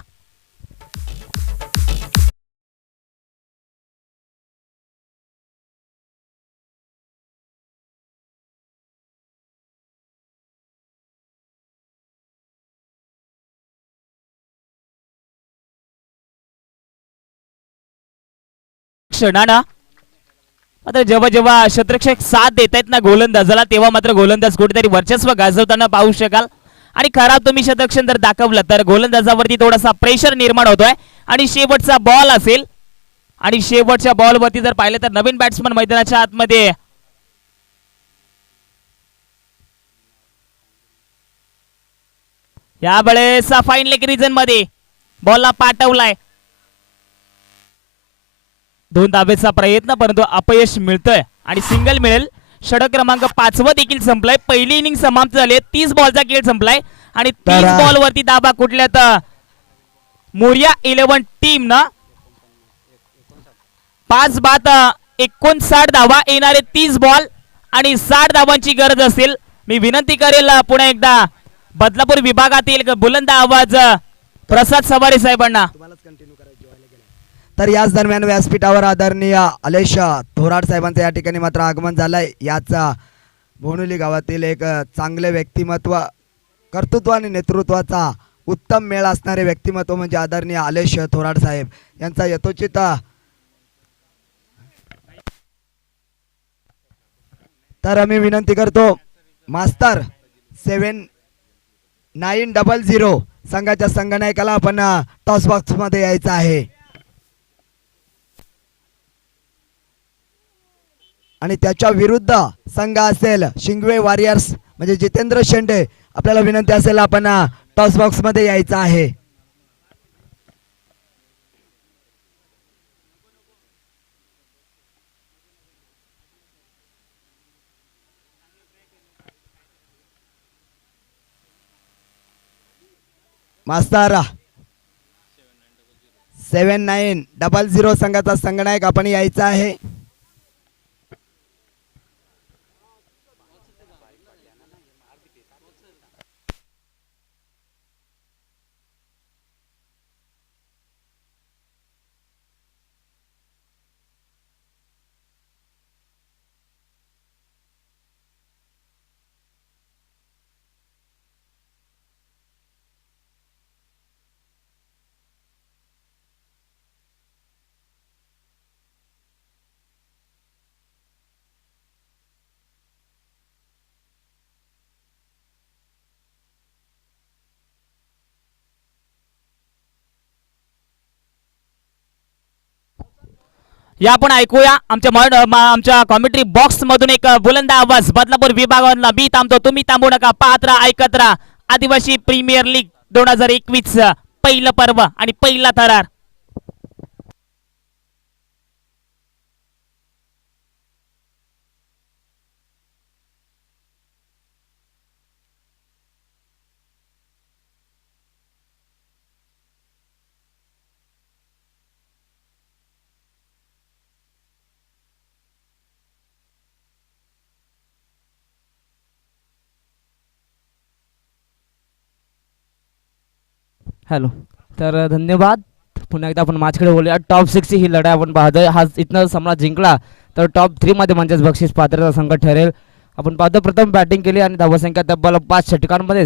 क्षणानं मात्र जेव्हा जेव्हा शतरक्षक साथ देत आहेत ना गोलंदाजाला तेव्हा मात्र गोलंदाज कुठेतरी वर्चस्व गाजवताना पाहू शकाल आणि खराब तुम्ही शतरक्षण जर दाखवलं तर गोलंदाजावरती थोडासा प्रेशर निर्माण होतोय आणि शेवटचा बॉल असेल आणि शेवटच्या बॉलवरती जर पाहिलं तर नवीन बॅट्समन मैदानाच्या आतमध्ये यावेळेस फाईन लेग रिजन मध्ये बॉलला पाठवलाय 2 धावेचा प्रयत्न परंतु अपयश मिळतंय आणि सिंगल मिळेल षटक क्रमांक 5 देखील संपलाय पहिली इनिंग समाप्त झाली 30 बॉलचा खेळ संपलाय आणि 30 बॉल वरती दाबा कुठल्यात मोरिया 11 टीम ना 5 बाद 59 धावा येणारे 30 बॉल आणि 60 धावांची गरज असेल मी विनंती करेल पुन्हा एकदा बदलापूर विभागातील बुलंद आवाज प्रसाद सवारे साहेबांना तर याच दरम्यान व्यासपीठावर आदरणीय आलेश थोराड साहेबांचं या ठिकाणी मात्र आगमन झालंय याचा भोनुली गावातील एक चांगले व्यक्तिमत्व कर्तृत्व आणि नेतृत्वाचा उत्तम मेळ असणारे व्यक्तिमत्व म्हणजे आदरणीय आलेश थोराड साहेब यांचा यथोचित तर आम्ही विनंती करतो मास्तर 7900 संघाच्या संघनायकाला आपण टॉस बॉक्स मध्ये यायचं आहे आणि त्याच्या विरुद्ध संघ असेल शिंगवे वॉरियर्स म्हणजे जितेंद्र शेंडे आपल्याला विनंती असेल आपण टॉस बॉक्स मध्ये यायचं आहे मास्तर 7900 संघाचा संघनायक आपण यायचा आहे या आपण ऐकूया आमच्या कॉमेंट्री बॉक्स मधून एक बुलंद आवाज बदलापूर विभागाला मी थांबतो तुम्ही थांबू नका पाहत राहा ऐकत राहा आदिवासी प्रीमियर लीग 2021 पहिलं पर्व आणि पहिला थरार हॅलो तर धन्यवाद पुन्हा एकदा आपण मॅचकडे बोलूया टॉप 6 ही लढाई आपण पाहतोय हा इथनं सामना जिंकला तर टॉप 3 मध्ये म्हणजेच बक्षीस पात्रता संघ ठरेल आपण पाहतो प्रथम बॅटिंग केली आणि धावसंख्या तब्बल 5 षटकांमध्ये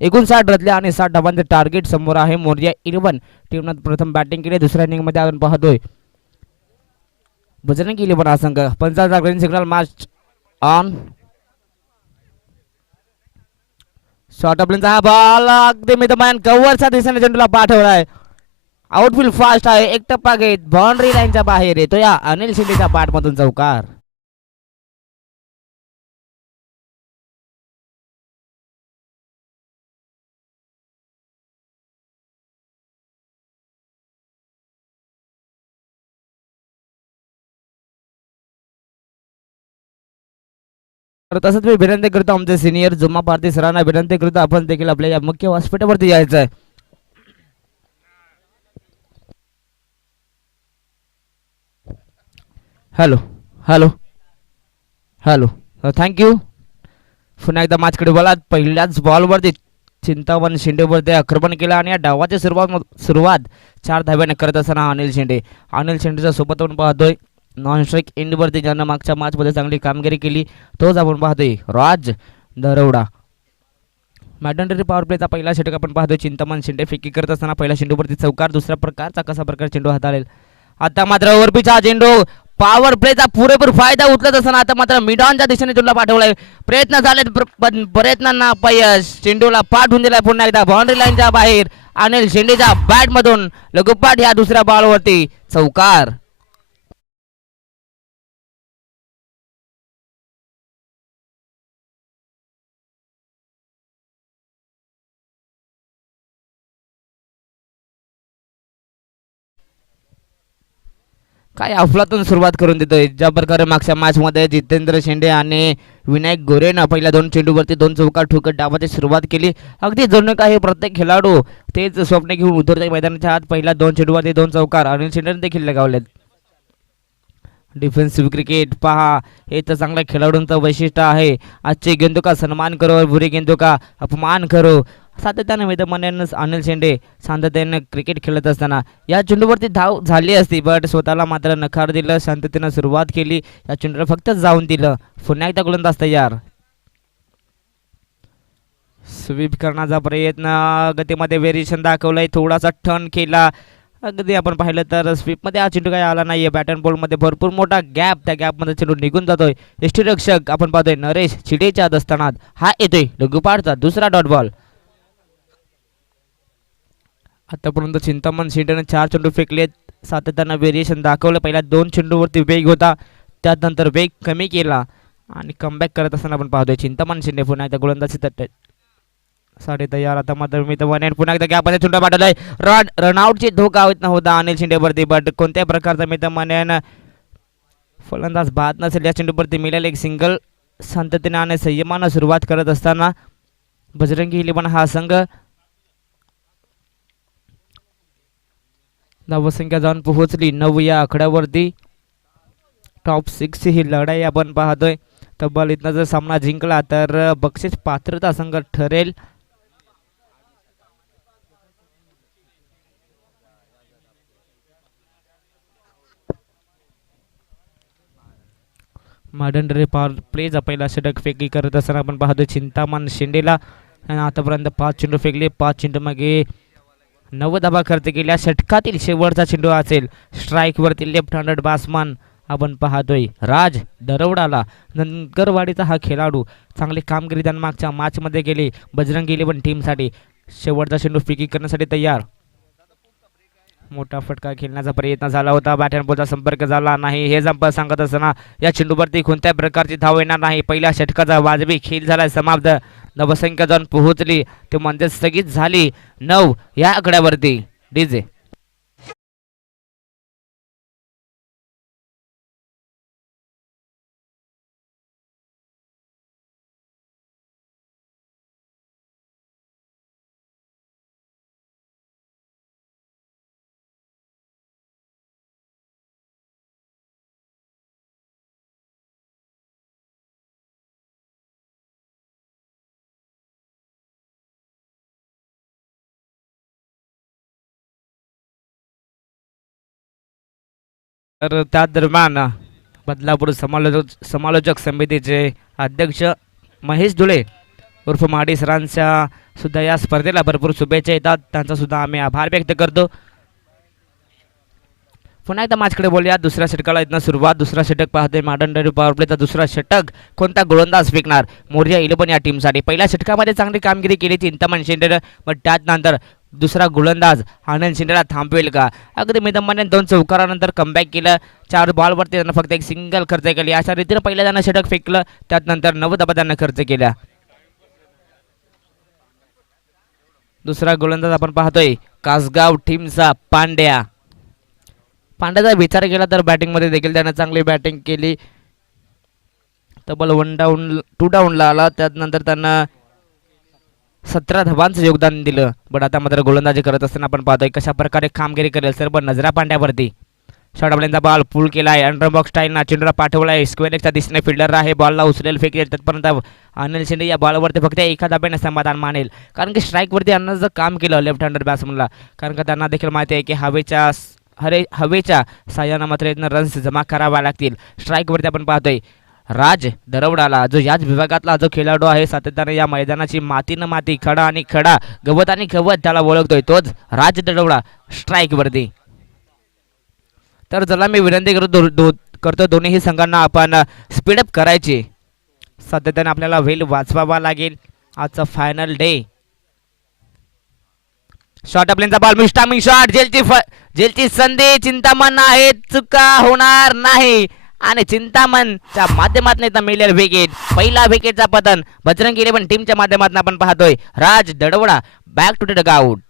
59 रचल्या आणि 60 धावांचे टार्गेट समोर आहे मोरिया 11 टीमनं प्रथम बॅटिंग केली दुसऱ्या इनिंग मध्ये आपण पाहतोय बजरंगी 11 हा संघ 50 green signal match on short अपलेनचा हा बॉल अगदी मिडमॅन कव्हरच्या दिशेने चेंडूला पाठवलाय आउटफील्ड फास्ट आहे एक टप्पा घेत बाउंड्री लाईनच्या बाहेर येतो या अनिल शिंदेच्या बॅटमधून चौकार तर तसंच मी विनंती करतो आमचे सिनियर जुम्मा पारती सरांना विनंती करतो आपण देखील आपल्या या मुख्य व्यासपीठावरती यायचं आहे हॅलो हॅलो हॅलो थँक्यू पुन्हा एकदा मॅचकडे बोला पहिल्याच बॉलवरती चिंतामण शिंदेवरती आक्रमण केलं आणि या डावाची सुरुवात 4 धाव्याने करत असताना अनिल शिंदेच्या सोबत आपण पाहतोय नॉन स्ट्राईक एंडवरती ज्यांना मागच्या मॅचमध्ये चांगली कामगिरी केली तोच आपण पाहतोय राज दरवडा मॅडंडरी पॉवर प्लेचा पहिला षटक आपण पाहतोय चिंतामण शिंदे फेकी करत असताना पहिला चेंडूवरती चौकार दुसऱ्या प्रकारचा कसा प्रकार चेंडू हाताळेल आता मात्र ओरपीचा चेंडू पॉवर प्लेचा पुरेपूर फायदा उचलत असताना आता मात्र मिडॉनच्या दिशेने चेंडूला पाठवलाय. प्रयत्न झाले पण प्रयत्नांना अपयश. चेंडूला पाठवून दिलाय पुन्हा एकदा बाउंड्री लाईनच्या बाहेर. अनिल शेंडेच्या बॅट मधून लगोपाठ ह्या दुसऱ्या बॉलवरती चौकार. काय अफलातून सुरुवात करून देतोय. ज्या प्रकारे मागच्या मॅच मध्ये जितेंद्र शेंडे आणि विनायक गोरेनं पहिल्या 2 चेंडूवरती 2 चौकार ठोकत डावाची सुरुवात केली. अगदी जणू काही प्रत्येक खेळाडू तेच स्वप्न घेऊन उतरते मैदानाच्या आत. पहिल्या 2 चेंडूवरती 2 चौकार अनिल शेंडेने देखील लगावलेत. डिफेन्सिव्ह क्रिकेट पहा, हे तर चांगल्या खेळाडूंचं वैशिष्ट्य आहे. अच्छे गेंदों का सन्मान करो और बुरे गेंदों का अपमान करो. सातत्याने मैदानाने अनिल शेंडे शांततेने क्रिकेट खेळत असताना या चेंडूवरती धाव झाली असती, बट स्वतःला मात्र नकार दिलं. शांततेने सुरुवात केली, या चेंडूला फक्त जाऊन दिलं. पुन्हा एकदा गोलंदाज तयार. स्वीप करण्याचा प्रयत्न, गतीमध्ये व्हेरिएशन दाखवलंय, थोडासा टर्न केला. अगदी आपण पाहिलं तर स्वीपमध्ये हा चेंडू काही आला नाहीये. बॅट अँड बॉलमध्ये भरपूर मोठा गॅप, त्या गॅपमध्ये चेंडू निघून जातोय. यष्टीरक्षक आपण पाहतोय नरेश चिडेच्या दस्तानात हा येतोय लगोपाठचा दुसरा डॉट बॉल. आतापर्यंत चिंतामण शेंडेने 4 चेंडू फेकलेत. सातत्यानं व्हेरिएशन दाखवलं. पहिल्या 2 चेंडूवरती वेग होता, त्यानंतर वेग कमी केला आणि कमबॅक करत असताना आपण पाहतोय चिंतामण शेंडे पुन्हा एकदा गोलंदाजी तट साडे तयार. आता मात्र मी तर पुन्हा एकदा गॅपमध्ये चेंडू पाठवलाय. रनआउटची धोका होता अनिल शेंडेवरती, बट कोणत्या प्रकारचा मी तर फलंदाज बाद नसेल. या चेंडूवरती मिळाले एक सिंगल. शांततेने आणि संयमानं सुरुवात करत असताना बजरंगी इलेव्हन हा संघ धावसंख्या जाऊन पोहोचली 9 या आकड्यावरती. टॉप 6 ही लढाई आपण पाहतोय. तब्बल इथनं जर सामना जिंकला तर बक्षीस पात्रता संघ ठरेल. माडंडरे पॉवर प्लेचा पहिला षटक फेकी करत असताना आपण पाहतोय चिंतामण शेंडेला. आणि आतापर्यंत 5 चेंडू फेकले, 5 चेंडू मागे 9 धावा खर्च केल्या. षटकातील शेवटचा चेंडू असेल. स्ट्राईकवरती लेफ्ट हँडेड बॅट्समन आपण पाहतोय राज दरवडाला. नंगरवाडीचा हा खेळाडू चांगली कामगिरी त्यानं मागच्या मॅचमध्ये केली बजरंगी इलेव्हन टीमसाठी. शेवटचा चेंडू फेकी करण्यासाठी तयार. मोठा फटका खेळण्याचा प्रयत्न झाला होता, बॅट अँड बॉलचा संपर्क झाला नाही. हे जंपर सांगत असताना या चेंडूवरती कोणत्या प्रकारची धाव येणार नाही. पहिल्या षटकाचा वाजवी खेळ झाला समाप्त. धावसंख्या जाऊन पोहोचली ते म्हणजे स्थगित झाली 9 या आकड्यावरती. डीजे तर त्या दरम्यान बदलापूर समालोचक समितीचे अध्यक्ष महेश धुळे उर्फ माडी सरांच्या सुद्धा या स्पर्धेला भरपूर शुभेच्छा येतात. त्यांचा सुद्धा आम्ही आभार व्यक्त करतो. पुन्हा एकदा मॅचकडे बोलूया. दुसऱ्या षटकाला इथनं सुरुवात. दुसरा षटक पाहतोय माडंडरी पॉवर प्लेचा दुसरा षटक. कोणता गोलंदाज फेकणार मोरया इलेव्हन या टीमसाठी. पहिल्या षटकामध्ये चांगली कामगिरी केली चिंतामण शेंडेनं, पण त्यानंतर दुसरा गोलंदाज आनंद शेंडेला थांबवेल का. अगदी मिदंबाने 2 चौकारानंतर कमबॅक केलं. 4 बॉलवरती त्यांना फक्त एक सिंगल खर्च केली. अशा रीतीने पहिल्या त्यानं षटक फेकलं, त्यानंतर 9 धावा त्यांना खर्च केल्या. दुसरा गोलंदाज आपण पाहतोय कासगाव टीमचा पांड्या. पांड्याचा विचार केला तर बॅटिंगमध्ये देखील त्यानं चांगली बॅटिंग केली. तब्बल 2 डाऊनला आला. त्यानंतर त्यांना 17 धावांचं योगदान दिलं. बट आता मात्र गोलंदाजी करत असताना आपण पाहतोय कशा प्रकारे कामगिरी करेल सर्व नजरा पांड्यावरती. शॉर्टबॉलचा बॉल पुल केला आहे. अंडर बॉक्स स्टाईलना चेंडूला पाठवला आहे. स्क्वेअर एक्सच्या दिशेने फिल्डर आहे. बॉलला उचलेल फेकेल. तत्पर्यंत अनिल शेंडे या बॉलवरती फक्त एका धाब्याने समाधान मानेल, कारण की स्ट्राईकवरती अन्नाचं काम केलं लेफ्ट हँडर बॅट्समनला. कारण का त्यांना देखील माहिती आहे की हवेच्या साह्यानं मात्र इथनं रन्स जमा करावा लागतील. स्ट्राईकवरती आपण पाहतोय राज दरवडाला, जो याच विभागातला जो खेळाडू आहे. सातत्याने या मैदानाची मातीनं माती, खडा आणि खडा, गवत आणि गवत त्याला ओळखतोय, तोच राज दरवडा स्ट्राईकवरती. तर चला मी विनंती करतो दोन्ही संघांना आपण स्पीडअप करायची. सातत्याने आपल्याला वेल वाचवावा लागेल. आजचा फायनल डे. शॉर्ट प्लेनचा बॉल मिस्टामिंग शॉट. जेलची संधी. चिंतामण आहे, चुका होणार नाही आणि चिंतामणच्या माध्यमातून इथं मिळेल विकेट. पहिला विकेटचा पतन बजरंग इलेव्हन टीमच्या माध्यमातून आपण पाहतोय. राज दडवडा back to dugout.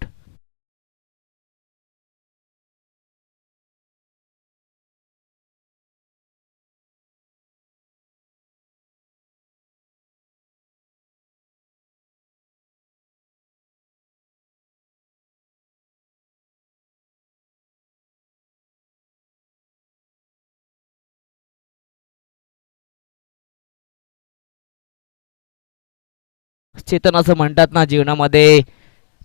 Chetan असं म्हणतात ना, जीवनामध्ये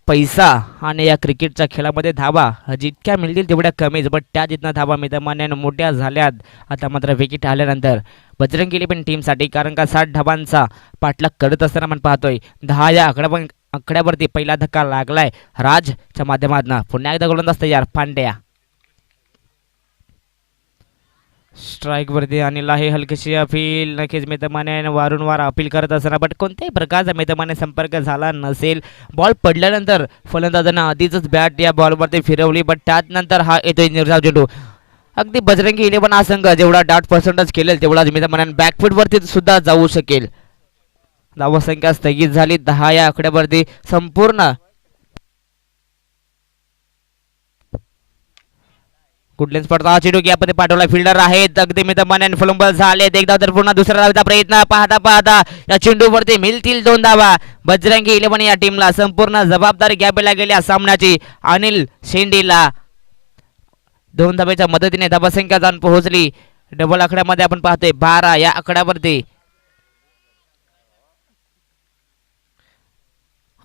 पैसा आणि या क्रिकेटच्या खेळामध्ये धावा जितक्या मिळतील तेवढ्या कमीच, बट त्या जिथनं धावा मित्रमान्यानं मोठ्या झाल्यात. आता मात्र विकेट आल्यानंतर बजरंग इलेव्हन टीमसाठी, कारण का 60 धावांचा पाठलाग करत असताना आपण पाहतोय 10 या आकड्यावरती पहिला धक्का लागलाय राजच्या माध्यमातून. पुन्हा एकदा गोलंदाज तयार पांड्या. स्ट्राईक वरती आणलेला आहे. हलकीशी अपील. नक्कीच मित्रमाने वारंवार अपील करत असताना बट कोणत्याही प्रकारचा मित्रमाने संपर्क झाला नसेल. बॉल पडल्यानंतर फलंदाजांना आधीच बॅट या बॉलवरती फिरवली, बट त्यानंतर हा येतोय निर्धाव चेंडू. अगदी बजरंगी इलेव्हन हा संघ जेवढा डॉट पर्सेंटेज केलेल तेवढाच मित्रमाने बॅकफूट वरती सुद्धा जाऊ शकेल. धावसंख्या स्थगित झाली 10 या आकड्यावरती. संपूर्ण कुठलेच पडता चेंडू गॅपमध्ये पाठवला. फिल्डर आहेत अगदी मित्रमान्याने फलंबल झालेत. एकदा तर पुन्हा दुसऱ्या धावेचा प्रयत्न. पाहता या चेंडूवरती मिळतील 2 धावा. बजरंगी इलेव्हन या टीमला संपूर्ण जबाबदारी घ्यावी गेल्या सामन्याची. अनिल शेंडेला 2 धावेच्या मदतीने धावसंख्या जाऊन पोहोचली. डबल आकड्यामध्ये आपण पाहतोय 12 या आकड्यावरती.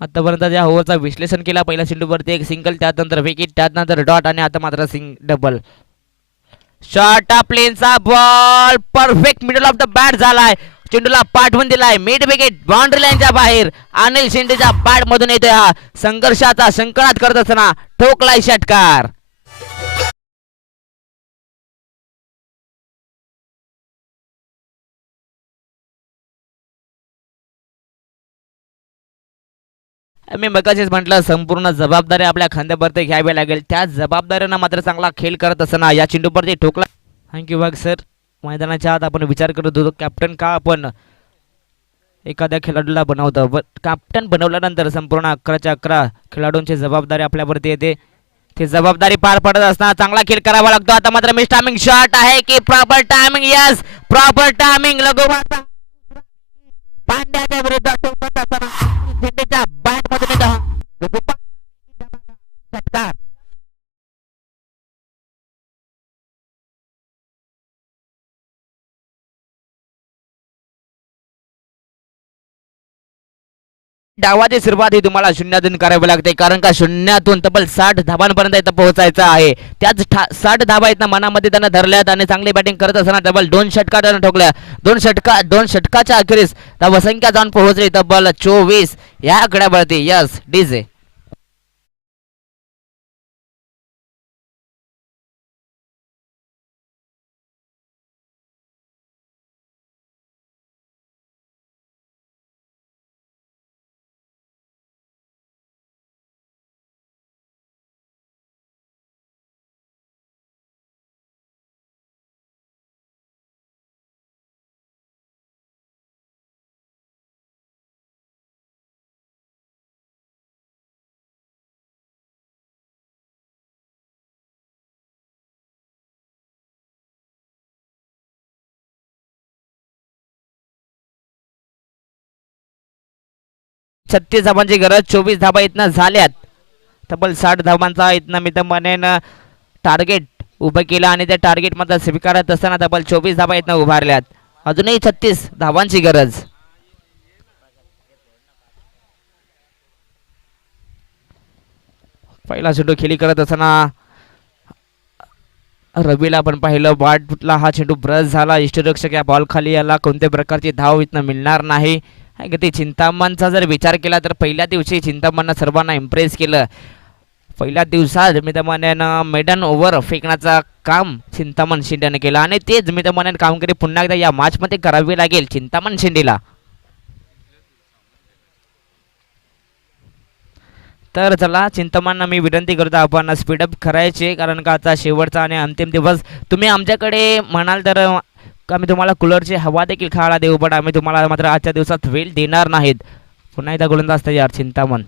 आतापर्यंत या ओव्हरचा विश्लेषण केला. पहिल्या चेंडूवरती एक सिंगल, त्यानंतर विकेट, त्यानंतर डॉट आणि आता मात्र डबल. शॉर्ट प्लेनचा ball perfect middle of the bat झालाय. चेंडूला पाठवून दिलाय मिड विकेट बाउंड्री लाईनच्या बाहेर. अनिल शेंडेच्या बॅट मधून येतोय हा. संघर्षाचा संकटात करत असताना ठोकलाय षटकार. मी मगाशीच म्हटलं संपूर्ण जबाबदारी आपल्या खांद्यावरती घ्यावी लागेल. त्या जबाबदारीनं मात्र चांगला खेळ करत असताना या चेंडूवरती ठोकला. थँक्यू वाघ सर. मैदानाच्या आत आपण विचार करत होतो कॅप्टन का आपण एखाद्या खेळाडूला बनवतो, कॅप्टन बनवल्यानंतर संपूर्ण 11च्या 11 खेळाडूंची जबाबदारी आपल्यावरती येते. ती जबाबदारी पार पडत असताना चांगला खेळ करावा लागतो. आता मात्र मिस टायमिंग शॉट आहे की proper timing. Yes, proper timing. लगोवाचा पांड्याच्या विरुद्ध टोकत असताना झेंडेच्या बॅट मध्ये षटकार. डावाची सुरुवात ही तुम्हाला शून्यातून करावी लागते, कारण का शून्यातून तब्बल 60 धावांपर्यंत इथं पोहोचायचं आहे. त्याच 60 धावा इथं मनामध्ये त्यांना धरल्यात आणि चांगली बॅटिंग करत असताना तब्बल 2 षटका त्यानं ठोकल्या. 2 षटकाच्या अखेरीस धावसंख्या जाऊन पोहोचली तब्बल 24 या आकड्यावरती. Yes DJ. छत्तीस धावांची गरज. 24 धावा इथनं झाल्यात. तब्बल 60 धावांचा इथनं मितमानेनं टार्गेट उभं केलं आणि त्या टार्गेट मध्ये स्वीकारत असताना तब्बल 24 धावा इथनं उभारल्यात. अजूनही 36 धावांची गरज. पहिला चेंडू खेळी करत असताना रवीला आपण पाहिलं बॉट फुटला. हा चेंडू ब्रश झाला. इष्टरक्षक या बॉल खाली याला कोणत्या प्रकारची धाव इथनं मिळणार नाही. ते चिंतामणचा जर विचार केला तर पहिल्या दिवशी चिंतामणनं सर्वांना इम्प्रेस केलं. पहिल्या दिवसात मी तर म्हणेन मेडन ओव्हर फेकण्याचं काम चिंतामण शिंदेने केलं आणि तेच मी तर म्हणेन कामगिरी पुन्हा एकदा या मॅचमध्ये करावी लागेल चिंतामण शिंदेला. तर चला चिंतामणना मी विनंती करतो आपण स्पीडअप करायचे, कारण का आता शेवटचा आणि अंतिम दिवस. तुम्ही आमच्याकडे म्हणाल तर आम्ही तुम्हाला कूलरची हवा देखील खायला देऊ, पण आम्ही तुम्हाला मात्र आजच्या दिवसात वेळ देणार नाहीत. पुन्हा एकदा गोलंदाज तयार चिंतामण.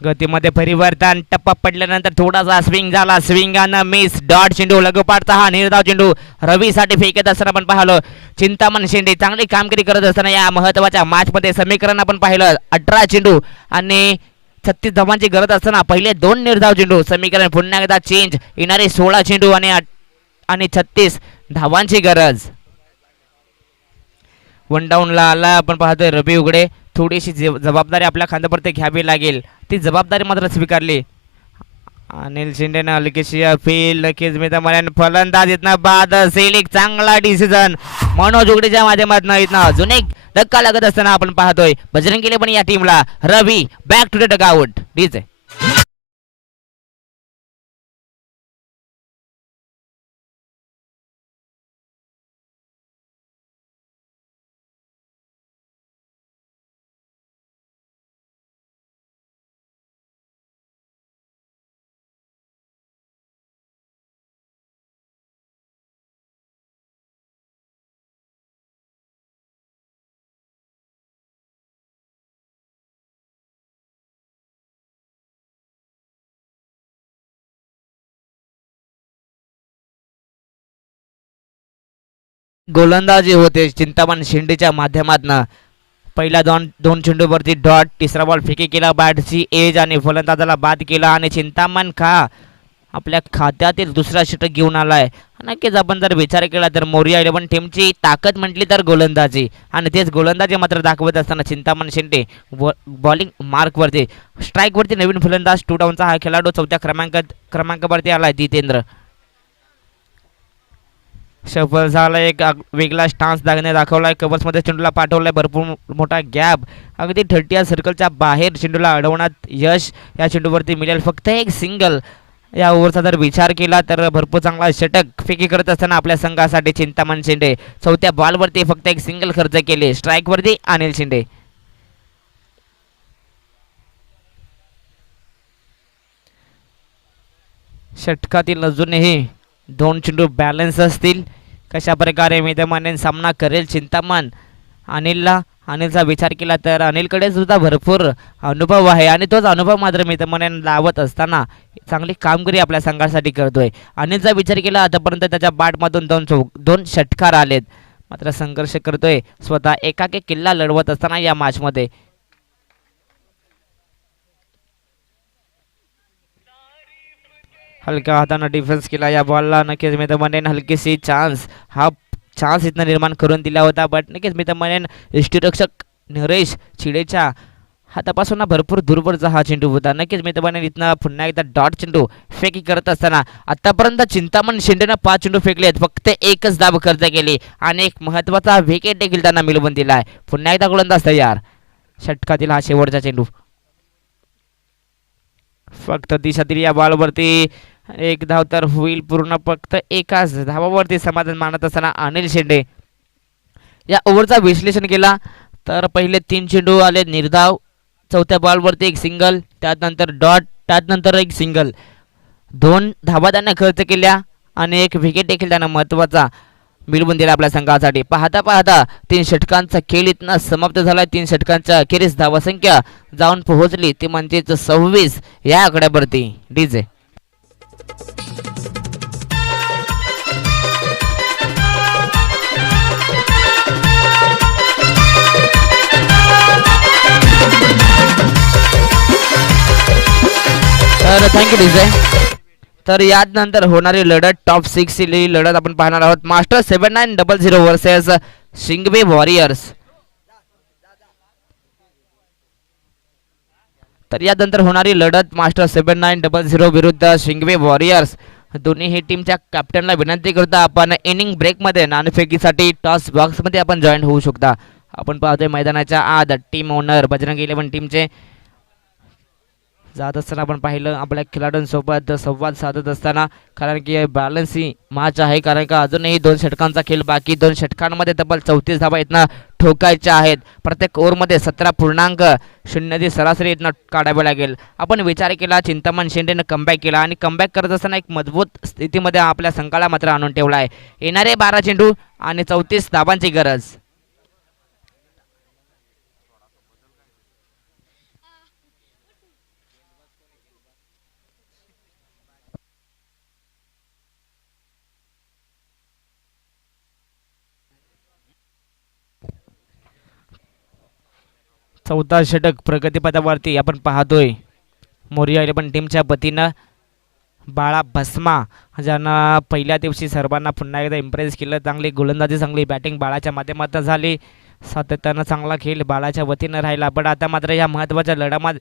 गतीमध्ये परिवर्तन, टप्पा पडल्यानंतर थोडासा स्विंग झाला, स्विंगानं मिस, डॉट चेंडू लगोपाठचा हा निर्धाव चेंडू रवीसाठी फेकत असताना आपण पाहिलं. चिंतामण शिंदे चांगली कामगिरी करत असताना या महत्त्वाच्या मॅचमध्ये समीकरण आपण पाहिलं. 18 चेंडू आणि 36 धावांची गरज असताना पहिले 2 निर्धाव चेंडू, समीकरण पुन्हा एकदा चेंज. येणारे 16 चेंडू आणि 36 धावांची गरज. वन डाऊनला आला आपण पाहतोय रवी उघडे. थोडीशी जबाबदारी आपल्या खांद्यावरती घ्यावी लागेल, ती जबाबदारी मात्र स्वीकारली. अनिल शिंदेनं हलकीशी अपील. नक्कीच मी तर म्हणेन फलंदाज इथनं बाद असेल. एक चांगला डिसिजन मनोज उघडेच्या माध्यमातून इथनं अजून एक धक्का लागत असताना आपण पाहतोय बजरंगीने पण या टीमला. Ravi back to the dugout. डीज आहे. गोलंदाजी होते चिंतामण शिंदेच्या माध्यमातून. पहिल्या दोन चेंडूवरती डॉट, तिसरा बॉल फेकी केला बॅटची एज आणि फलंदाजाला बाद केला आणि चिंतामण आपल्या खात्यातील दुसरा षटक घेऊन आलाय. नक्कीच आपण जर विचार केला तर मोरिया 11 टीमची ताकद म्हटली तर गोलंदाजी, आणि तेच गोलंदाजी मात्र दाखवत असताना चिंतामण शिंदे बॉलिंग मार्कवरती. स्ट्राईकवरती नवीन फलंदाज 2 डाऊनचा हा खेळाडू 4थ्या क्रमांकावरती आलाय जितेंद्र. सफल झाला, एक वेगळा स्टान्स दाखवलाय. कव्हर्समध्ये चेंडूला पाठवलाय, भरपूर मोठा गॅप, अगदी 30 सर्कलच्या बाहेर चेंडूला अडवण्यात यश या चेंडूवरती मिळेल. फक्त एक सिंगल या ओव्हरचा जर विचार केला तर भरपूर चांगला षटक फेकी करत असताना आपल्या संघासाठी चिंतामण शिंदे 4थ्या बॉलवरती फक्त एक सिंगल खर्च केले. स्ट्राईकवरती अनिल शिंदे. षटकातील अजूनही 2 चेंडू बॅलन्स असतील. कशा प्रकारे मी तर म्हणेन सामना करेल चिंतामण. अनिलचा विचार केला तर अनिलकडे सुद्धा भरपूर अनुभव आहे आणि तोच अनुभव मात्र मी तर म्हणेन लावत असताना चांगली कामगिरी आपल्या संघासाठी करतोय. अनिलचा विचार केला आतापर्यंत त्याच्या बॅटमधून 2 षटकार आलेत, मात्र संघर्ष करतोय स्वतः एकाकी किल्ला लढवत असताना या मॅचमध्ये. हलक्या हातानं डिफेन्स केला या बॉलला. नक्कीच मी तर म्हणेन हलकीशी चान्स इथनं निर्माण करून दिला होता, बट नक्कीच मी तर म्हणेन यष्टीरक्षक नरेश चिडेच्या हातापासून भरपूर दूरवरचा हा चेंडू होता. नक्कीच मी तर म्हणेन इथनं पुन्हा एकदा डॉट चेंडू फेकी करत असताना आतापर्यंत चिंतामण शिंदेनं 5 चेंडू फेकलेत, फक्त एकच धाव खर्च केली आणि एक महत्त्वाचा विकेट देखील त्यांना मिळवून दिलाय. पुन्हा एकदा गोलंदाज तयार. षटकातील हा शेवटचा चेंडू. फक्त दिशातील या बॉलवरती एक धाव तर होईल पूर्ण. फक्त एकाच धावावरती समाधान मानत असताना अनिल शिंदे या ओव्हरचा विश्लेषण केला तर पहिले 3 चेंडू आले निर्धाव, 4थ्या बॉलवरती एक सिंगल, त्यानंतर डॉट, त्यानंतर एक सिंगल, 2 धावा त्यांना खर्च केल्या आणि एक विकेट देखील त्यांना महत्त्वाचा मिळवून दिला आपल्या संघासाठी. पाहता पाहता 3 षटकांचा खेळ इथनं समाप्त झाला. 3 षटकांच्या अखेरीस धावसंख्या जाऊन पोहोचली ती म्हणजेच 26 या आकड्यावरती. डीजे. तर थँक्यू डीजे. तर यानंतर होणारी लढत टॉप 6 ही लढत आपण पाहणार आहोत. Master 7900 versus Shingve warriors. तर यानंतर होणारी लढत मास्टर 7900 विरुद्ध शिंगवे वॉरियर्स. दोन्ही टीमच्या कॅप्टनला विनंती करतो आपण इनिंग ब्रेकमध्ये नाणेफेकीसाठी टॉस बॉक्समध्ये आपण जॉईन होऊ शकता. आपण पाहतोय मैदानाच्या आत टीम ओनर बजरंग 11 टीमचे जात असताना आपण पाहिलं आपल्या खेळाडूंसोबत संवाद साधत असताना, कारण की बॅलन्स ही मॅच आहे, कारण का अजूनही 2 षटकांचा खेळ बाकी. 2 षटकांमध्ये तब्बल 34 धावा इथनं ठोकायच्या आहेत. प्रत्येक ओव्हरमध्ये 17.0 ची सरासरी इथनं काढावी लागेल. आपण विचार केला, चिंतामण शेंडेनं कमबॅक केला आणि कमबॅक करत असताना एक मजबूत स्थितीमध्ये आपल्या संघाला मात्र आणून ठेवला आहे. येणारे 12 चेंडू आणि 34 धावांची गरज. चौथा षटक प्रगतीपथावरती आपण पाहतोय. मोरिया इलेव्हन टीमच्या वतीनं बाळा भस्मा ज्यांना पहिल्या दिवशी सर्वांना पुन्हा एकदा इम्प्रेस केलं. चांगली गोलंदाजी, चांगली बॅटिंग बाळाच्या माध्यमातून झाली. सातत्यानं चांगला खेळ बाळाच्या वतीनं राहिला. पण आता मात्र या महत्त्वाच्या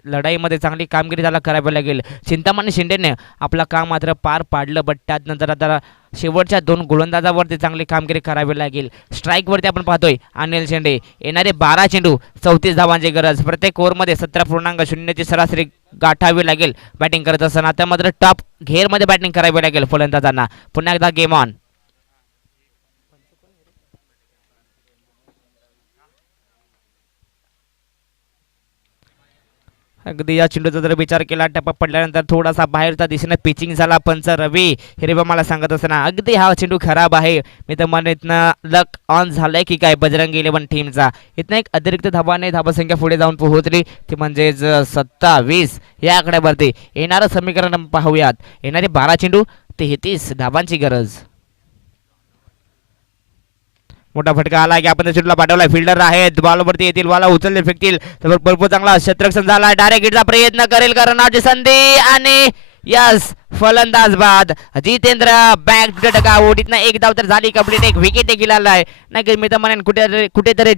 लढाईमध्ये चांगली कामगिरी त्याला करावी लागेल. चिंतामणी शिंदेने आपलं काम मात्र पार पाडलं, बट त्यानंतर आता शेवटच्या 2 गोलंदाजावरती चांगली कामगिरी करावी लागेल. स्ट्राईकवरती आपण पाहतोय अनिल शेंडे. येणारे 12 चेंडू 34 धावांची गरज. प्रत्येक ओव्हरमध्ये 17.0 ची सरासरी गाठावी लागेल बॅटिंग करत असताना. आता मात्र टॉप घेअरमध्ये बॅटिंग करावी लागेल फलंदाजांना. पुन्हा एकदा गेम ऑन. अगदी या चेंडूचा जर विचार केला, टप्पा पडल्यानंतर थोडासा बाहेरच्या दिशेने पिचिंग झाला. पंच रवी हिरेबा मला सांगत असताना अगदी हा चेंडू खराब आहे. मी तर मला इथनं लक ऑन झालंय की काय बजरंगी इलेव्हन टीमचा. इथनं एक अतिरिक्त धावाने धावसंख्या पुढे जाऊन पोहोचली, ती म्हणजेच 27 या आकड्यावरती. येणारं समीकरण पाहूयात. येणारे 12 चेंडू 33 धावांची गरज. मोठा फटका आला की आपण चेंडूला पाठवला. फिल्डर आहेत, बॉलवरती येतील, बॉल उचलले फेकतील. तर भरपूर चांगला क्षेत्ररक्षण झाला. डायरेक्ट हिटचा प्रयत्न करेल करण्याची संधी आणि यस, फलंदाज बाद. Jitendra back to dugout. इथनं एक धाव तर झाली कंप्लीट. एक विकेट देखील आलाय. नाही मी तर म्हणेन कुठेतरी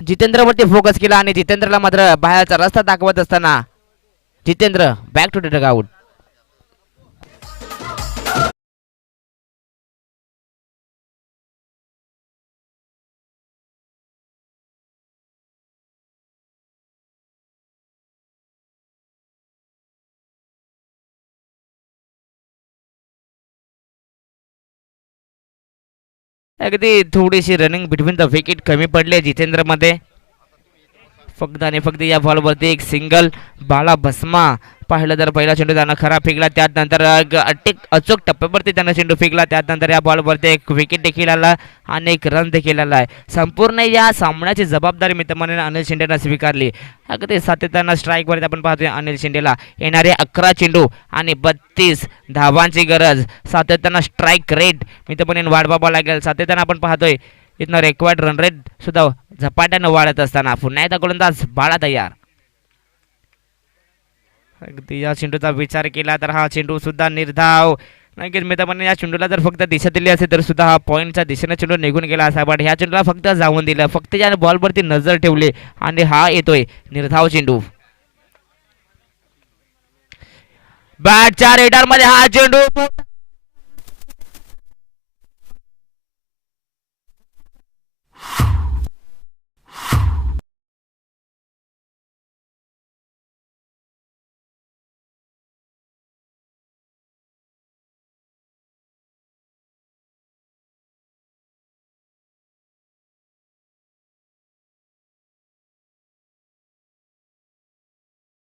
जितेंद्रवरती फोकस केला आणि जितेंद्रला मात्र बाहेरचा रस्ता दाखवत असताना जितेंद्र बॅक टू डगआउट. अगदी थोडीशी रनिंग बिटवीन द विकेट कमी पडले जितेंद्रमध्ये. फक्त आणि फक्त या बॉलवरती एक सिंगल. बाळा भस्मा पाहिलं तर पहिला चेंडू त्यानं खराब फेकला, त्यानंतर अचूक टप्प्यावरती त्यानं चेंडू फेकला. त्यानंतर या बॉलवरती एक विकेट देखील आला आणि एक रन देखील आला आहे. संपूर्ण या सामन्याची जबाबदारी मित्रमंडळी अनिल शेंडेनं स्वीकारली. अगदी सातत्यानं स्ट्राईकवरती आपण पाहतोय अनिल शेंडेला. येणारे 11 चेंडू आणि 32 धावांची गरज. सातत्यानं स्ट्राईक रेट मित्रमंडळी वाढवावा लागेल. सातत्यानं आपण पाहतोय इथनं रेकॉर्ड रन रेट सुद्धा झपाट्यानं वाढत असताना पुन्हा एकदा गोलंदाज बाळा तयार. अगदी या चेंडूचा विचार केला तर हा चेंडू सुद्धा निर्धाव. नाही मित्रमंडळी या चेंडूला जर फक्त दिशा दिली असेल तर सुद्धा हा पॉईंटच्या दिशेने चेंडू निघून गेला असा. बट ह्या चेंडूला फक्त जाऊन दिलं, फक्त या बॉलवरती नजर ठेवली आणि हा येतोय निर्धाव चेंडू. बॅटच्या रेडरमध्ये हा चेंडू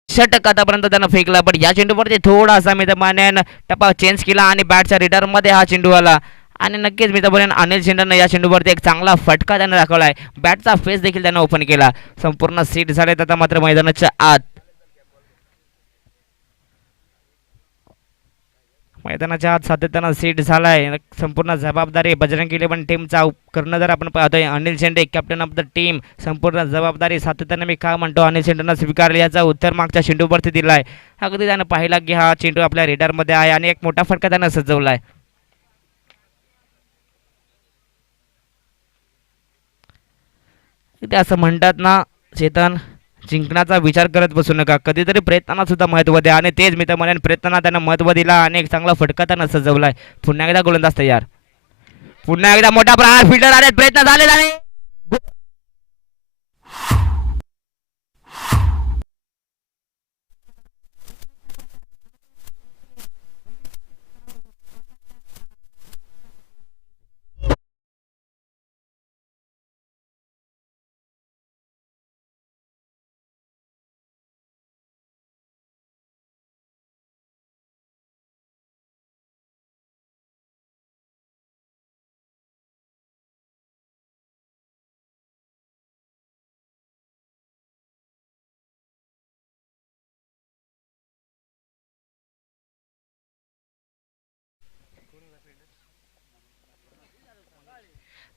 षटक आतापर्यंत त्यानं फेकला. पण या चेंडूवरती थोडासा मित्रमान्यानं टप्पा चेंज केला आणि बॅटच्या रिटर्नमध्ये हा चेंडू आला. आणि नक्कीच मित्रपर्यंत अनिल शेंडेनं या चेंडूवरती एक चांगला फटका त्यानं दाखवला आहे. बॅटचा फेस देखील त्यानं ओपन केला. संपूर्ण सीट झालेत आता मात्र मैदानाच्या आत. मैदानाच्या आत सातत्यानं सीट झालाय. संपूर्ण जबाबदारी बजरंग इलेव्हन टीमचा करणं जर आपण पाहतोय अनिल शेंडे कॅप्टन ऑफ द टीम. संपूर्ण जबाबदारी सातत्यानं मी काय म्हणतो अनिल शेंडेनं स्वीकारली. याचा उत्तर मागच्या चेंडूवरती दिलाय. अगदी त्यानं पाहिला की हा चेंडू आपल्या रेडरमध्ये आहे आणि एक मोठा फटका त्यानं सजवलाय. ते असं म्हणतात ना चेतन, जिंकण्याचा विचार करत बसू नका, कधीतरी प्रयत्नांना सुद्धा महत्त्व द्या. आणि तेच मी तर म्हणेन प्रयत्नांना त्यानं महत्त्व दिला आणि एक चांगला फटका त्यानं सजवलाय. पुन्हा एकदा गोलंदाज तयार. पुन्हा एकदा मोठा प्रहार. फिल्डर आले, प्रयत्न झाले.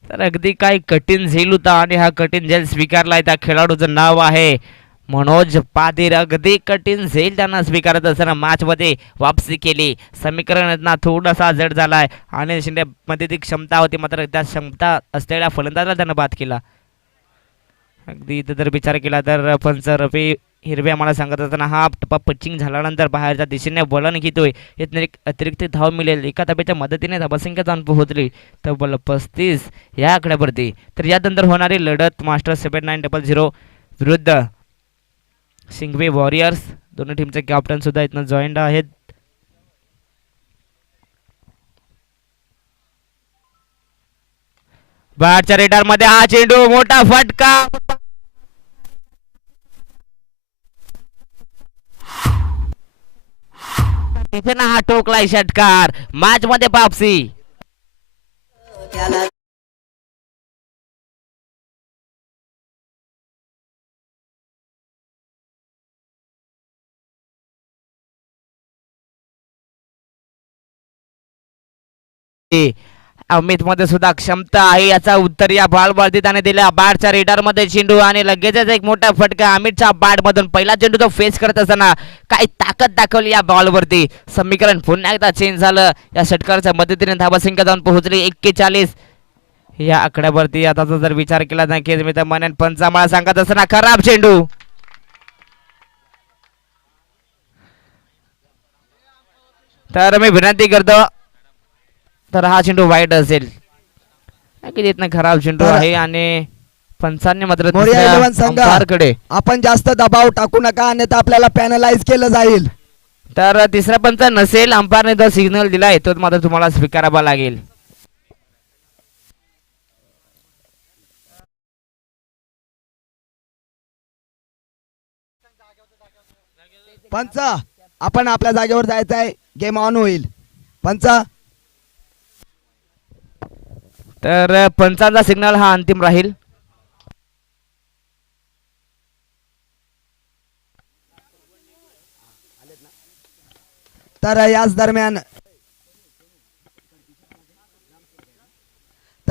तर अगदी काय कठीण झेल होता आणि हा कठीण झेल स्वीकारलाय. त्या खेळाडूचं नाव आहे मनोज पाटील. अगदी कठीण झेल त्यांना स्वीकारत असताना मॅच मध्ये वापसी केली. समीकरणांना थोडासा जड झालाय आणि शिंदेमध्ये ती क्षमता होती, मात्र त्या क्षमता असलेल्या फलंदाजाला त्यानं बाद केला. अगदी इथं जर विचार केला तर पंच रवी हिरवे आम्हाला सांगत असताना हा टप्पा पिचिंग झाल्यानंतर बाहेरच्या दिशेने वळण घेतोय. इथं एक अतिरिक्त धाव मिळेल. एका धाब्याच्या मदतीने धाबासंख्या जाऊन पोहोचली तब्बल 35 या आकड्यावरती. तर यानंतर होणारी लढत मास्टर 7900 विरुद्ध सिंघवे वॉरियर्स. दोन्ही टीमचे कॅप्टन सुद्धा इथनं जॉईंट आहेत. बॅटच्या रेडार मध्ये हा चेंडू, मोठा फटका. तिथे ना हा टोकलाय षटकार. मॅच मध्ये वापसी. अमित मध्ये सुद्धा क्षमता आहे याचा उत्तर या बॉलवरती त्याने दिला. बॅटच्या रेडार मध्ये चेंडू आणि लगेचच एक मोठा फटका अमितच्या बॅट मधून. पहिला चेंडू तो फेस करत असताना काय ताकद दाखवली या बॉलवरती. समीकरण पुन्हा एकदा चेंज झालं. या षटकाराच्या मदतीने धाबासंख्या जाऊन पोहोचली 41 या आकड्यावरती. आता जर विचार केला नक्कीच मी तर म्हणेन पंच मला सांगत असताना खराब चेंडू. तर मी विनंती करतो, तर हा चेंडू वाईट असेल. इथनं खराब चेंडू तर- आहे आणि पंचांनी मात्र मोरिया तिसऱ्या 11 संघ, अंपायरकडे. आपण जास्त दबाव टाकू नका अन्यथा आपल्याला पॅनलाइज केलं जाईल. तर तिसरा पंच नसेल, अंपायरने जो सिग्नल दिलाय तो मात्र तुम्हाला स्वीकारावा लागेल. पंच, आपण आपल्या जागेवर जायचं आहे. गेम ऑन होईल. पंच, तर पंचांचा सिग्नल हा अंतिम राहील.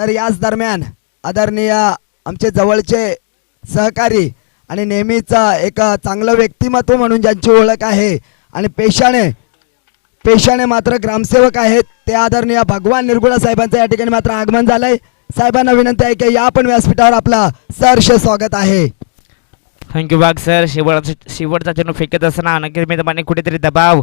तर याच दरम्यान आदरणीय आमचे जवळचे सहकारी आणि नेहमीच एक चांगलं व्यक्तिमत्व म्हणून ज्यांची ओळख आहे आणि पेशाने मात्र ग्रामसेवक आहेत ते आदरणीय भगवान निरगुडा साहेबांचं या ठिकाणी मात्र आगमन झालंय. साहेबांना विनंती आहे की या पण व्यासपीठावर आपलं सहर्ष स्वागत आहे. थँक्यू बाग सर. शेवटचा चेंडू फेकत असताना नक्कीच मी तर कुठेतरी दबाव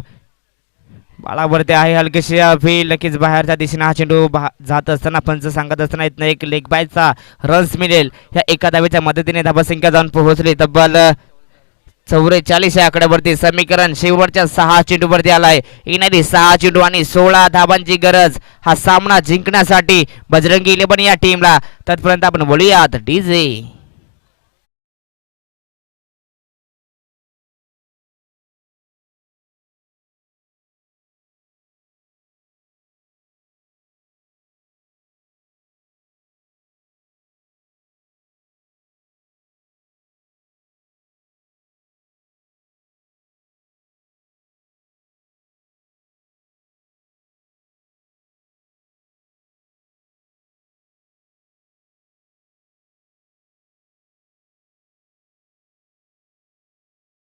बाळावरती आहे. हलकेशी फील नक्कीच बाहेरच्या दिशेने हा चेंडू जात असताना पंच सांगत असताना इथनं एक लेग बायचा रन्स मिळेल. या एका धावेच्या मदतीने धाबासंख्या जाऊन पोहोचली तब्बल 44 या आकड्यावरती. समीकरण शेवटच्या 6 चेंडूवरती आलाय. येणारी 6 चेंडू आणि 16 धाबांची गरज हा सामना जिंकण्यासाठी बजरंगी 11 या टीमला. तत्पर्यंत आपण बोलूयात डीजे.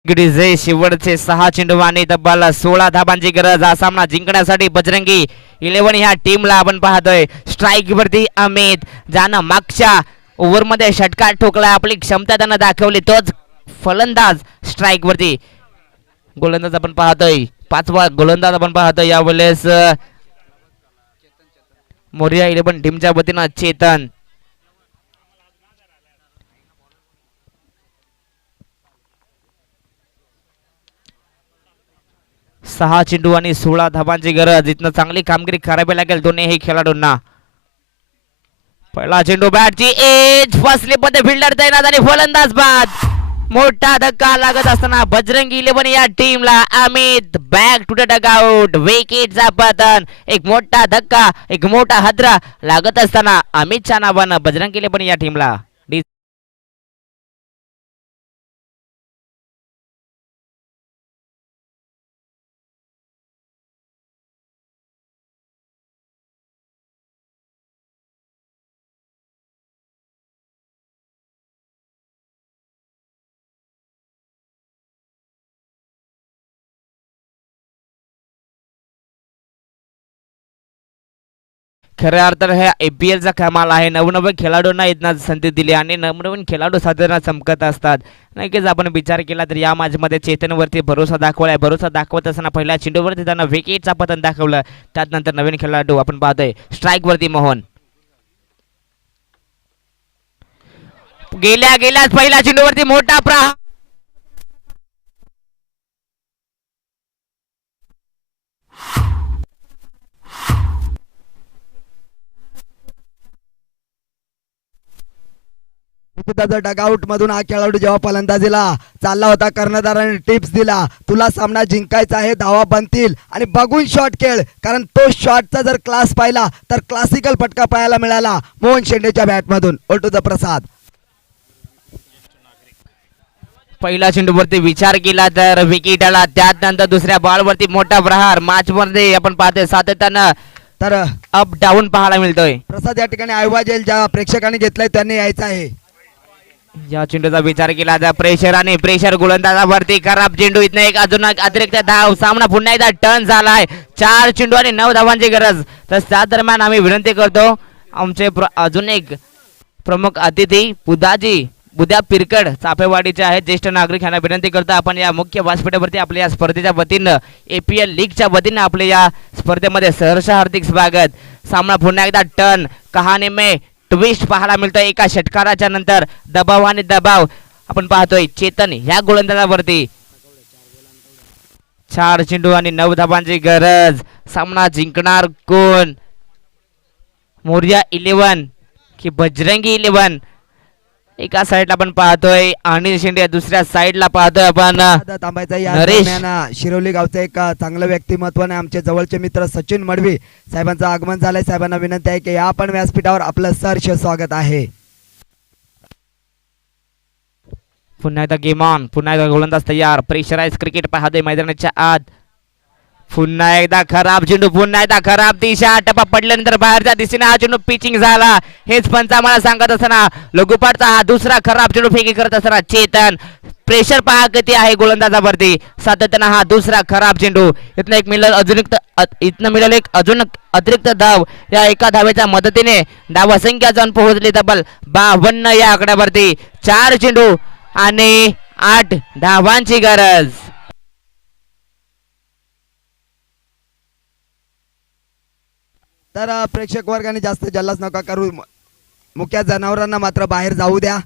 डीजे शेवटचे 6 चेंडू आणि तब्बल 16 धाबांची गरज हा सामना जिंकण्यासाठी बजरंगी 11 ह्या टीमला आपण पाहतोय. स्ट्राईक वरती अमित ज्यानं मागच्या ओव्हर मध्ये षटकार ठोकला. आपली क्षमता त्यानं दाखवली. तोच फलंदाज स्ट्राईक वरती. गोलंदाज आपण पाहतोय. 5वा गोलंदाज आपण पाहतोय यावेळेस मोरिया 11 टीमच्या वतीनं चेतन. सहा चेंडू आणि 16 धाबांची गरज. इथनं चांगली कामगिरी करावी लागेल दोन्ही खेळाडूंना. पहिला चेंडू बॅटची एज फसली मध्ये फिल्डर तैनात आणि फलंदाज बाद. मोठा धक्का लागत असताना बजरंगी 11 या टीमला Amit back to the dugout. विकेटचा पतन. एक मोठा धक्का, एक मोठा हादरा लागत असताना अमितच्या नावानं बजरंगी 11 या टीमला खऱ्या अर्थानं हे APL चा कमाल आहे. नवनवीन खेळाडूंना इथं संधी दिली आणि नवनवीन खेळाडू साधारण चमकत असतात. नक्कीच आपण विचार केला तर या मॅचमध्ये चेतनवरती भरोसा दाखवलाय. भरोसा दाखवत असताना पहिल्या चेंडूवरती त्यांना विकेटचा पतन दाखवलं. त्यानंतर नवीन खेळाडू आपण पाहतोय स्ट्राईक वरती मोहन. गेल्याच पहिल्या चेंडूवरती मोठा प्रहार. त्याचा डगआउट मधून हा खेळाडू जेव्हा फलंदाजीला चालला होता, कर्णधाराने टिप्स दिला, तुला सामना जिंकायचा आहे, धावा बनतील आणि बघून शॉट खेळ, कारण तो शॉटचा जर क्लास पाहिला तर क्लासिकल फटका पाहायला मिळाला मोहन शेंडेच्या बॅटमधून. ओटू द प्रसाद. पहिल्या चेंडूवरती विचार केला तर विकेट आला. त्यानंतर दुसऱ्या बॉलवरती मोठा प्रहार. मॅच मध्ये आपण पाहतोय सातत्यानं तर अप डाऊन पाहायला मिळतोय. प्रसाद या ठिकाणी ऐवजी ज्या प्रेक्षकांनी घेतलाय त्यांनी यायचं आहे. या चेंडूचा विचार केला तर प्रेशर आणि प्रेशर गोलंदाजावरती खराब चेंडू. इथनं एक अजून अतिरिक्त धाव. सामना पुन्हा एकदा टर्न झालाय. 4 चेंडू आणि 9 धावांची गरज. तर त्या दरम्यान आम्ही विनंती करतो आमचे अजून एक प्रमुख अतिथी बुद्या पिरकड चापेवाडीचे आहेत, ज्येष्ठ नागरिक, यांना विनंती करतो आपण या मुख्य व्यासपीठावरती आपल्या या स्पर्धेच्या वतीनं APL लीगच्या वतीनं आपल्या या स्पर्धेमध्ये सहर्ष हार्दिक स्वागत. सामना पुन्हा एकदा टर्न कहाणी में ट्विस्ट पाहायला मिळतोय. एका षटकाराच्या नंतर दबाव आणि दबाव आपण पाहतोय चेतन ह्या गोलंदाजावरती. 4 चेंडू आणि 9 धावांची गरज. सामना जिंकणार कोण? मोर्या 11 की बजरंगी 11? एका साईडला आपण पाहतोय अनिल शिंदे, दुसऱ्या साईडला पाहतोय आपण थांबायचा या नरेश. दरम्यान शिरोली गावचं एक चांगलं व्यक्तिमत्व आणि आमचे जवळचे मित्र सचिन मडवी साहेबांचं आगमन झालंय. साहेबांना विनंती आहे की या पण व्यासपीठावर आपलं सहर्ष स्वागत आहे. पुन्हा एकदा गेम ऑन. पुन्हा एकदा गोलंदाज तयार. प्रेशराइज क्रिकेट पाहतोय मैदानाच्या आत. पुन्हा एकदा खराब चेंडू. पुन्हा एकदा खराब दिशा. टप्पा पडल्यानंतर बाहेरच्या दिशेने हा चेंडू पिचिंग झाला. हेच पंच आम्हाला सांगत असताना लगोपाठचा हा दुसरा खराब चेंडू फेकी करत असताना चेतन. प्रेशर पहा किती आहे गोलंदाजावरती. सातत्यानं हा दुसरा खराब चेंडू. इथनं एक मिळेल अजून अतिरिक्त धाव. या एका धावेच्या मदतीने धावसंख्या जाऊन पोहोचली तब्बल 52 या आकड्यावरती. 4 चेंडू आणि 8 धावांची गरज. तर प्रेक्षक वर्गाने जास्त जल्लास नका करू. मुख्य जनावरांना मात्र बाहेर जाऊ द्या,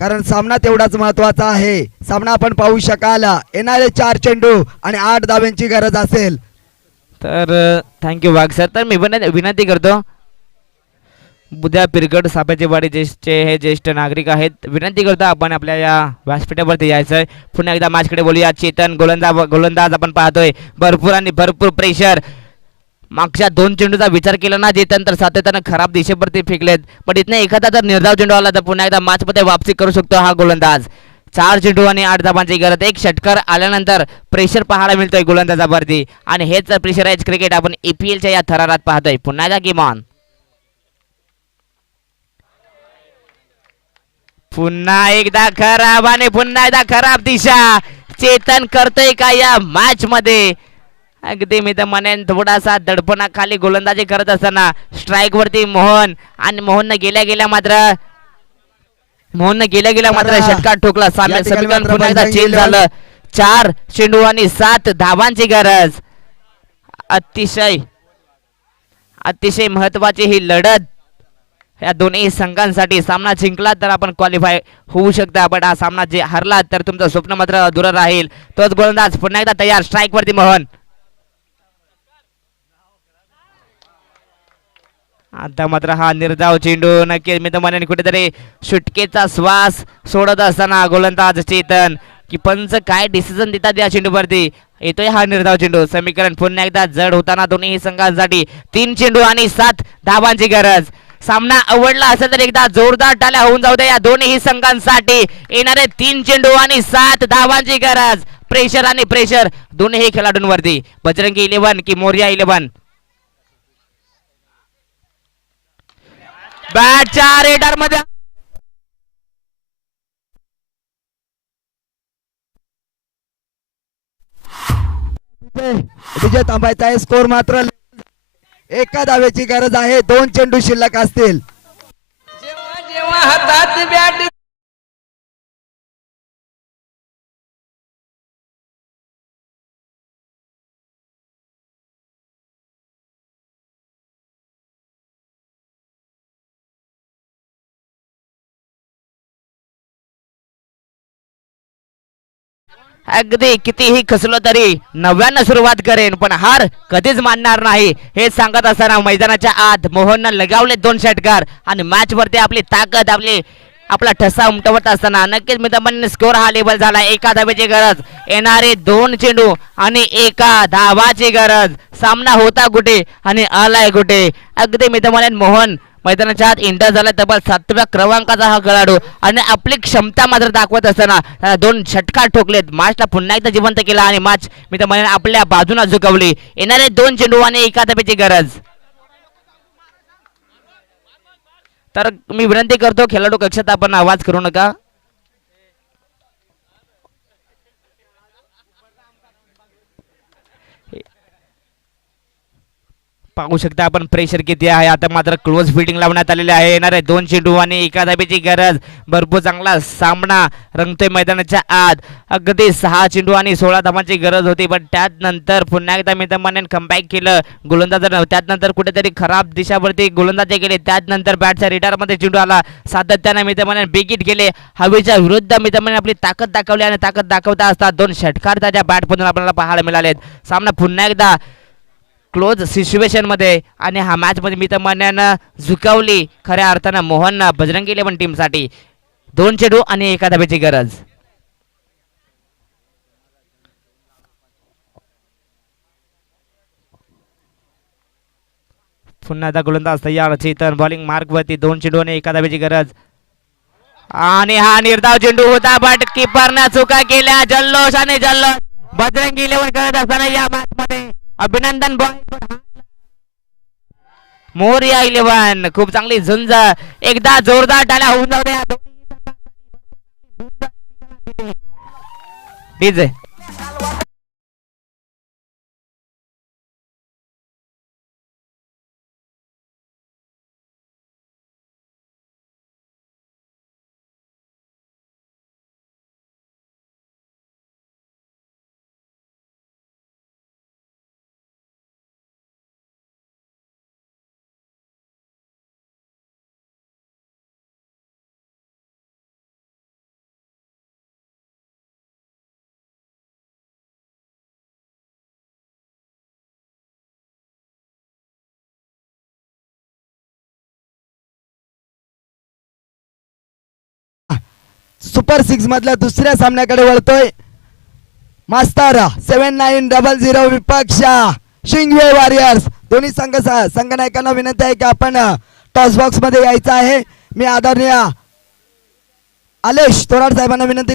कारण सामना तेवढाच महत्वाचा आहे. सामना आपण पाहू शकाल. येणारे 4 चेंडू आणि 8 धाव्यांची गरज असेल. तर थँक्यू वाघ सर. तर मी विनंती करतो बुद्या पिरगड सापेचेवाडी हे ज्येष्ठ नागरिक आहेत, विनंती करतो आपण आपल्या या व्यासपीठावरती यायचंय. पुन्हा एकदा मॅचकडे बोलूया. चेतन गोलंदाज आपण पाहतोय. भरपूर प्रेशर. मागच्या 2 चेंडूचा विचार केला ना चेतन तर सातत्यानं खराब दिशेवरती फेकलेत. पण इथनं एखादा जर निर्धाव चेंडू आला तर पुन्हा एकदा मॅचमध्ये वापसी करू शकतो हा गोलंदाज. 4 चेंडू आणि 8 धावांची गरज. एक षटकार आल्यानंतर प्रेशर पाहायला मिळतोय गोलंदाजावरती आणि हेच प्रेशराइज क्रिकेट आपण APLच्या या थरारात पाहतोय. पुन्हा एकदा गेम ऑन. पुन्हा एकदा खराब आणि पुन्हा एकदा खराब दिशा. चेतन करतोय का या मॅच मध्ये? अगदी मी तर म्हणेन थोडासा दडपणाखाली गोलंदाजी करत असताना स्ट्राईक वरती मोहन आणि मोहननं गेल्या मात्र षटकार ठोकला. समीकरण पुन्हा एकदा चेंज झालं. 4 चेंडू आणि 7 धावांची गरज. अतिशय महत्वाची ही लढत या दोन्ही संघांसाठी. सामना जिंकला तर आपण क्वालिफाय होऊ शकता, पण हा सामना जे हरला तर तुमचं स्वप्न मात्र अधुरं राहील. तोच गोलंदाज पुन्हा एकदा तयार. स्ट्राईक वरती मोहन. आता मात्र हा निर्धाव चेंडू. नक्की मी तर म्हणेन कुठेतरी सुटकेचा श्वास सोडत असताना गोलंदाज चेतन की पंच काय डिसिजन देतात या चेंडूवरती. येतोय हा निर्धाव चेंडू. समीकरण पुन्हा एकदा जड होताना दोन्ही संघांसाठी. 3 चेंडू आणि 7 धावांची गरज. सामना आवडला असेल तर एकदा जोरदार टाळ्या होऊन जाऊ दे या दोन्ही संघांसाठी. येणारे 3 चेंडू आणि 7 धावांची गरज. प्रेशर आणि प्रेशर दोन्ही खेळाडूंवरती. बजरंगी 11 की मोर्या 11? बॅटच्या रेडार मध्ये विजय थांबायचा आहे. स्कोर मात्र एका धावेची गरज आहे. 2 चेंडू शिल्लक असतील. जेव्हा जेव्हा हातात बॅट अगदी कितीही खचलो तरी नव्यानं सुरुवात करेन, पण हार कधीच मानणार नाही हे सांगत असताना मैदानाच्या आत मोहननं लगावले 2 षटकार आणि मॅच वरती आपली ताकद आपला ठसा उमटवत असताना नक्कीच मित्रांनो स्कोर हा लेवल झाला. एका धावेची गरज, येणारे 2 चेंडू आणि एका धावाची गरज. सामना होता कुठे आणि आलाय कुठे. अगदी मित्रांनो मोहन मैदानाच्या आत इंटर झाला तब्बल 7व्या क्रमांकाचा हा खेळाडू आणि आपली क्षमता मात्र दाखवत असताना त्याला 2 षटकार ठोकलेत. मॅचला पुन्हा एकदा जिवंत केला आणि मॅच मित्रांनो आपल्या बाजूला झुकवली. येणारे 2 चेंडू आणि एका धावेची गरज. तर मी विनंती करतो खेळाडू कक्षात आपण आवाज करू नका. पाहू शकता आपण प्रेशर किती आहे. आता मात्र क्लोज फिल्डिंग लावण्यात आलेले आहे. येणारे 2 चेंडू आणि एका धावेची गरज. भरपूर चांगला सामना रंगतोय मैदानाच्या आत. अगदी 6 चेंडू आणि 16 धावांची गरज होती, पण त्यानंतर पुन्हा एकदा मित्रांनो कमबॅक केलं गोलंदाज. त्यानंतर कुठेतरी खराब दिशावरती गोलंदाजी केले. त्यानंतर बॅटच्या रिटायरमध्ये चेंडू आला. सातत्याने मित्रांनो बिगिट केले. हवेच्या विरुद्ध मित्रांनो आपली ताकद दाखवली आणि ताकद दाखवता असतात 2 षटकार त्याच्या बॅटमधून आपल्याला पाहायला मिळालेत. सामना पुन्हा एकदा क्लोज सिच्युएशन मध्ये आणि हा मॅच मध्ये मित्रमंडळानं झुकवली खऱ्या अर्थानं मोहन बजरंगी इलेव्हन टीमसाठी. 2 चेंडू आणि एका धावेची गरज. पुन्हा एकदा गोलंदाज तयार. चेतन बॉलिंग मार्क वरती. 2 चेंडू आणि एका धावेची गरज. आणि हा निर्धाव चेंडू होता, बट किपरनं चुका केल्या. जल्लोष आणि जल्लोष बजरंगी इलेव्हन करत असताना या मॅच मध्ये अभिनंदन बॉय मोरया इलेव्हन. खूप चांगली झुंज. एकदा जोरदार टाळ्या होऊन जाऊ द्या. डीजे सुपर 6 मधल्या दुसऱ्या सामन्याकडे वळतोय. मास्तर 7900 विपक्ष शिंगवे वॉरियर्स. दोन्ही संघनायकांना विनंती आहे की आपण टॉस बॉक्स मध्ये यायचं आहे. मी आदरणीय आलेश तोराड साहेबांना विनंती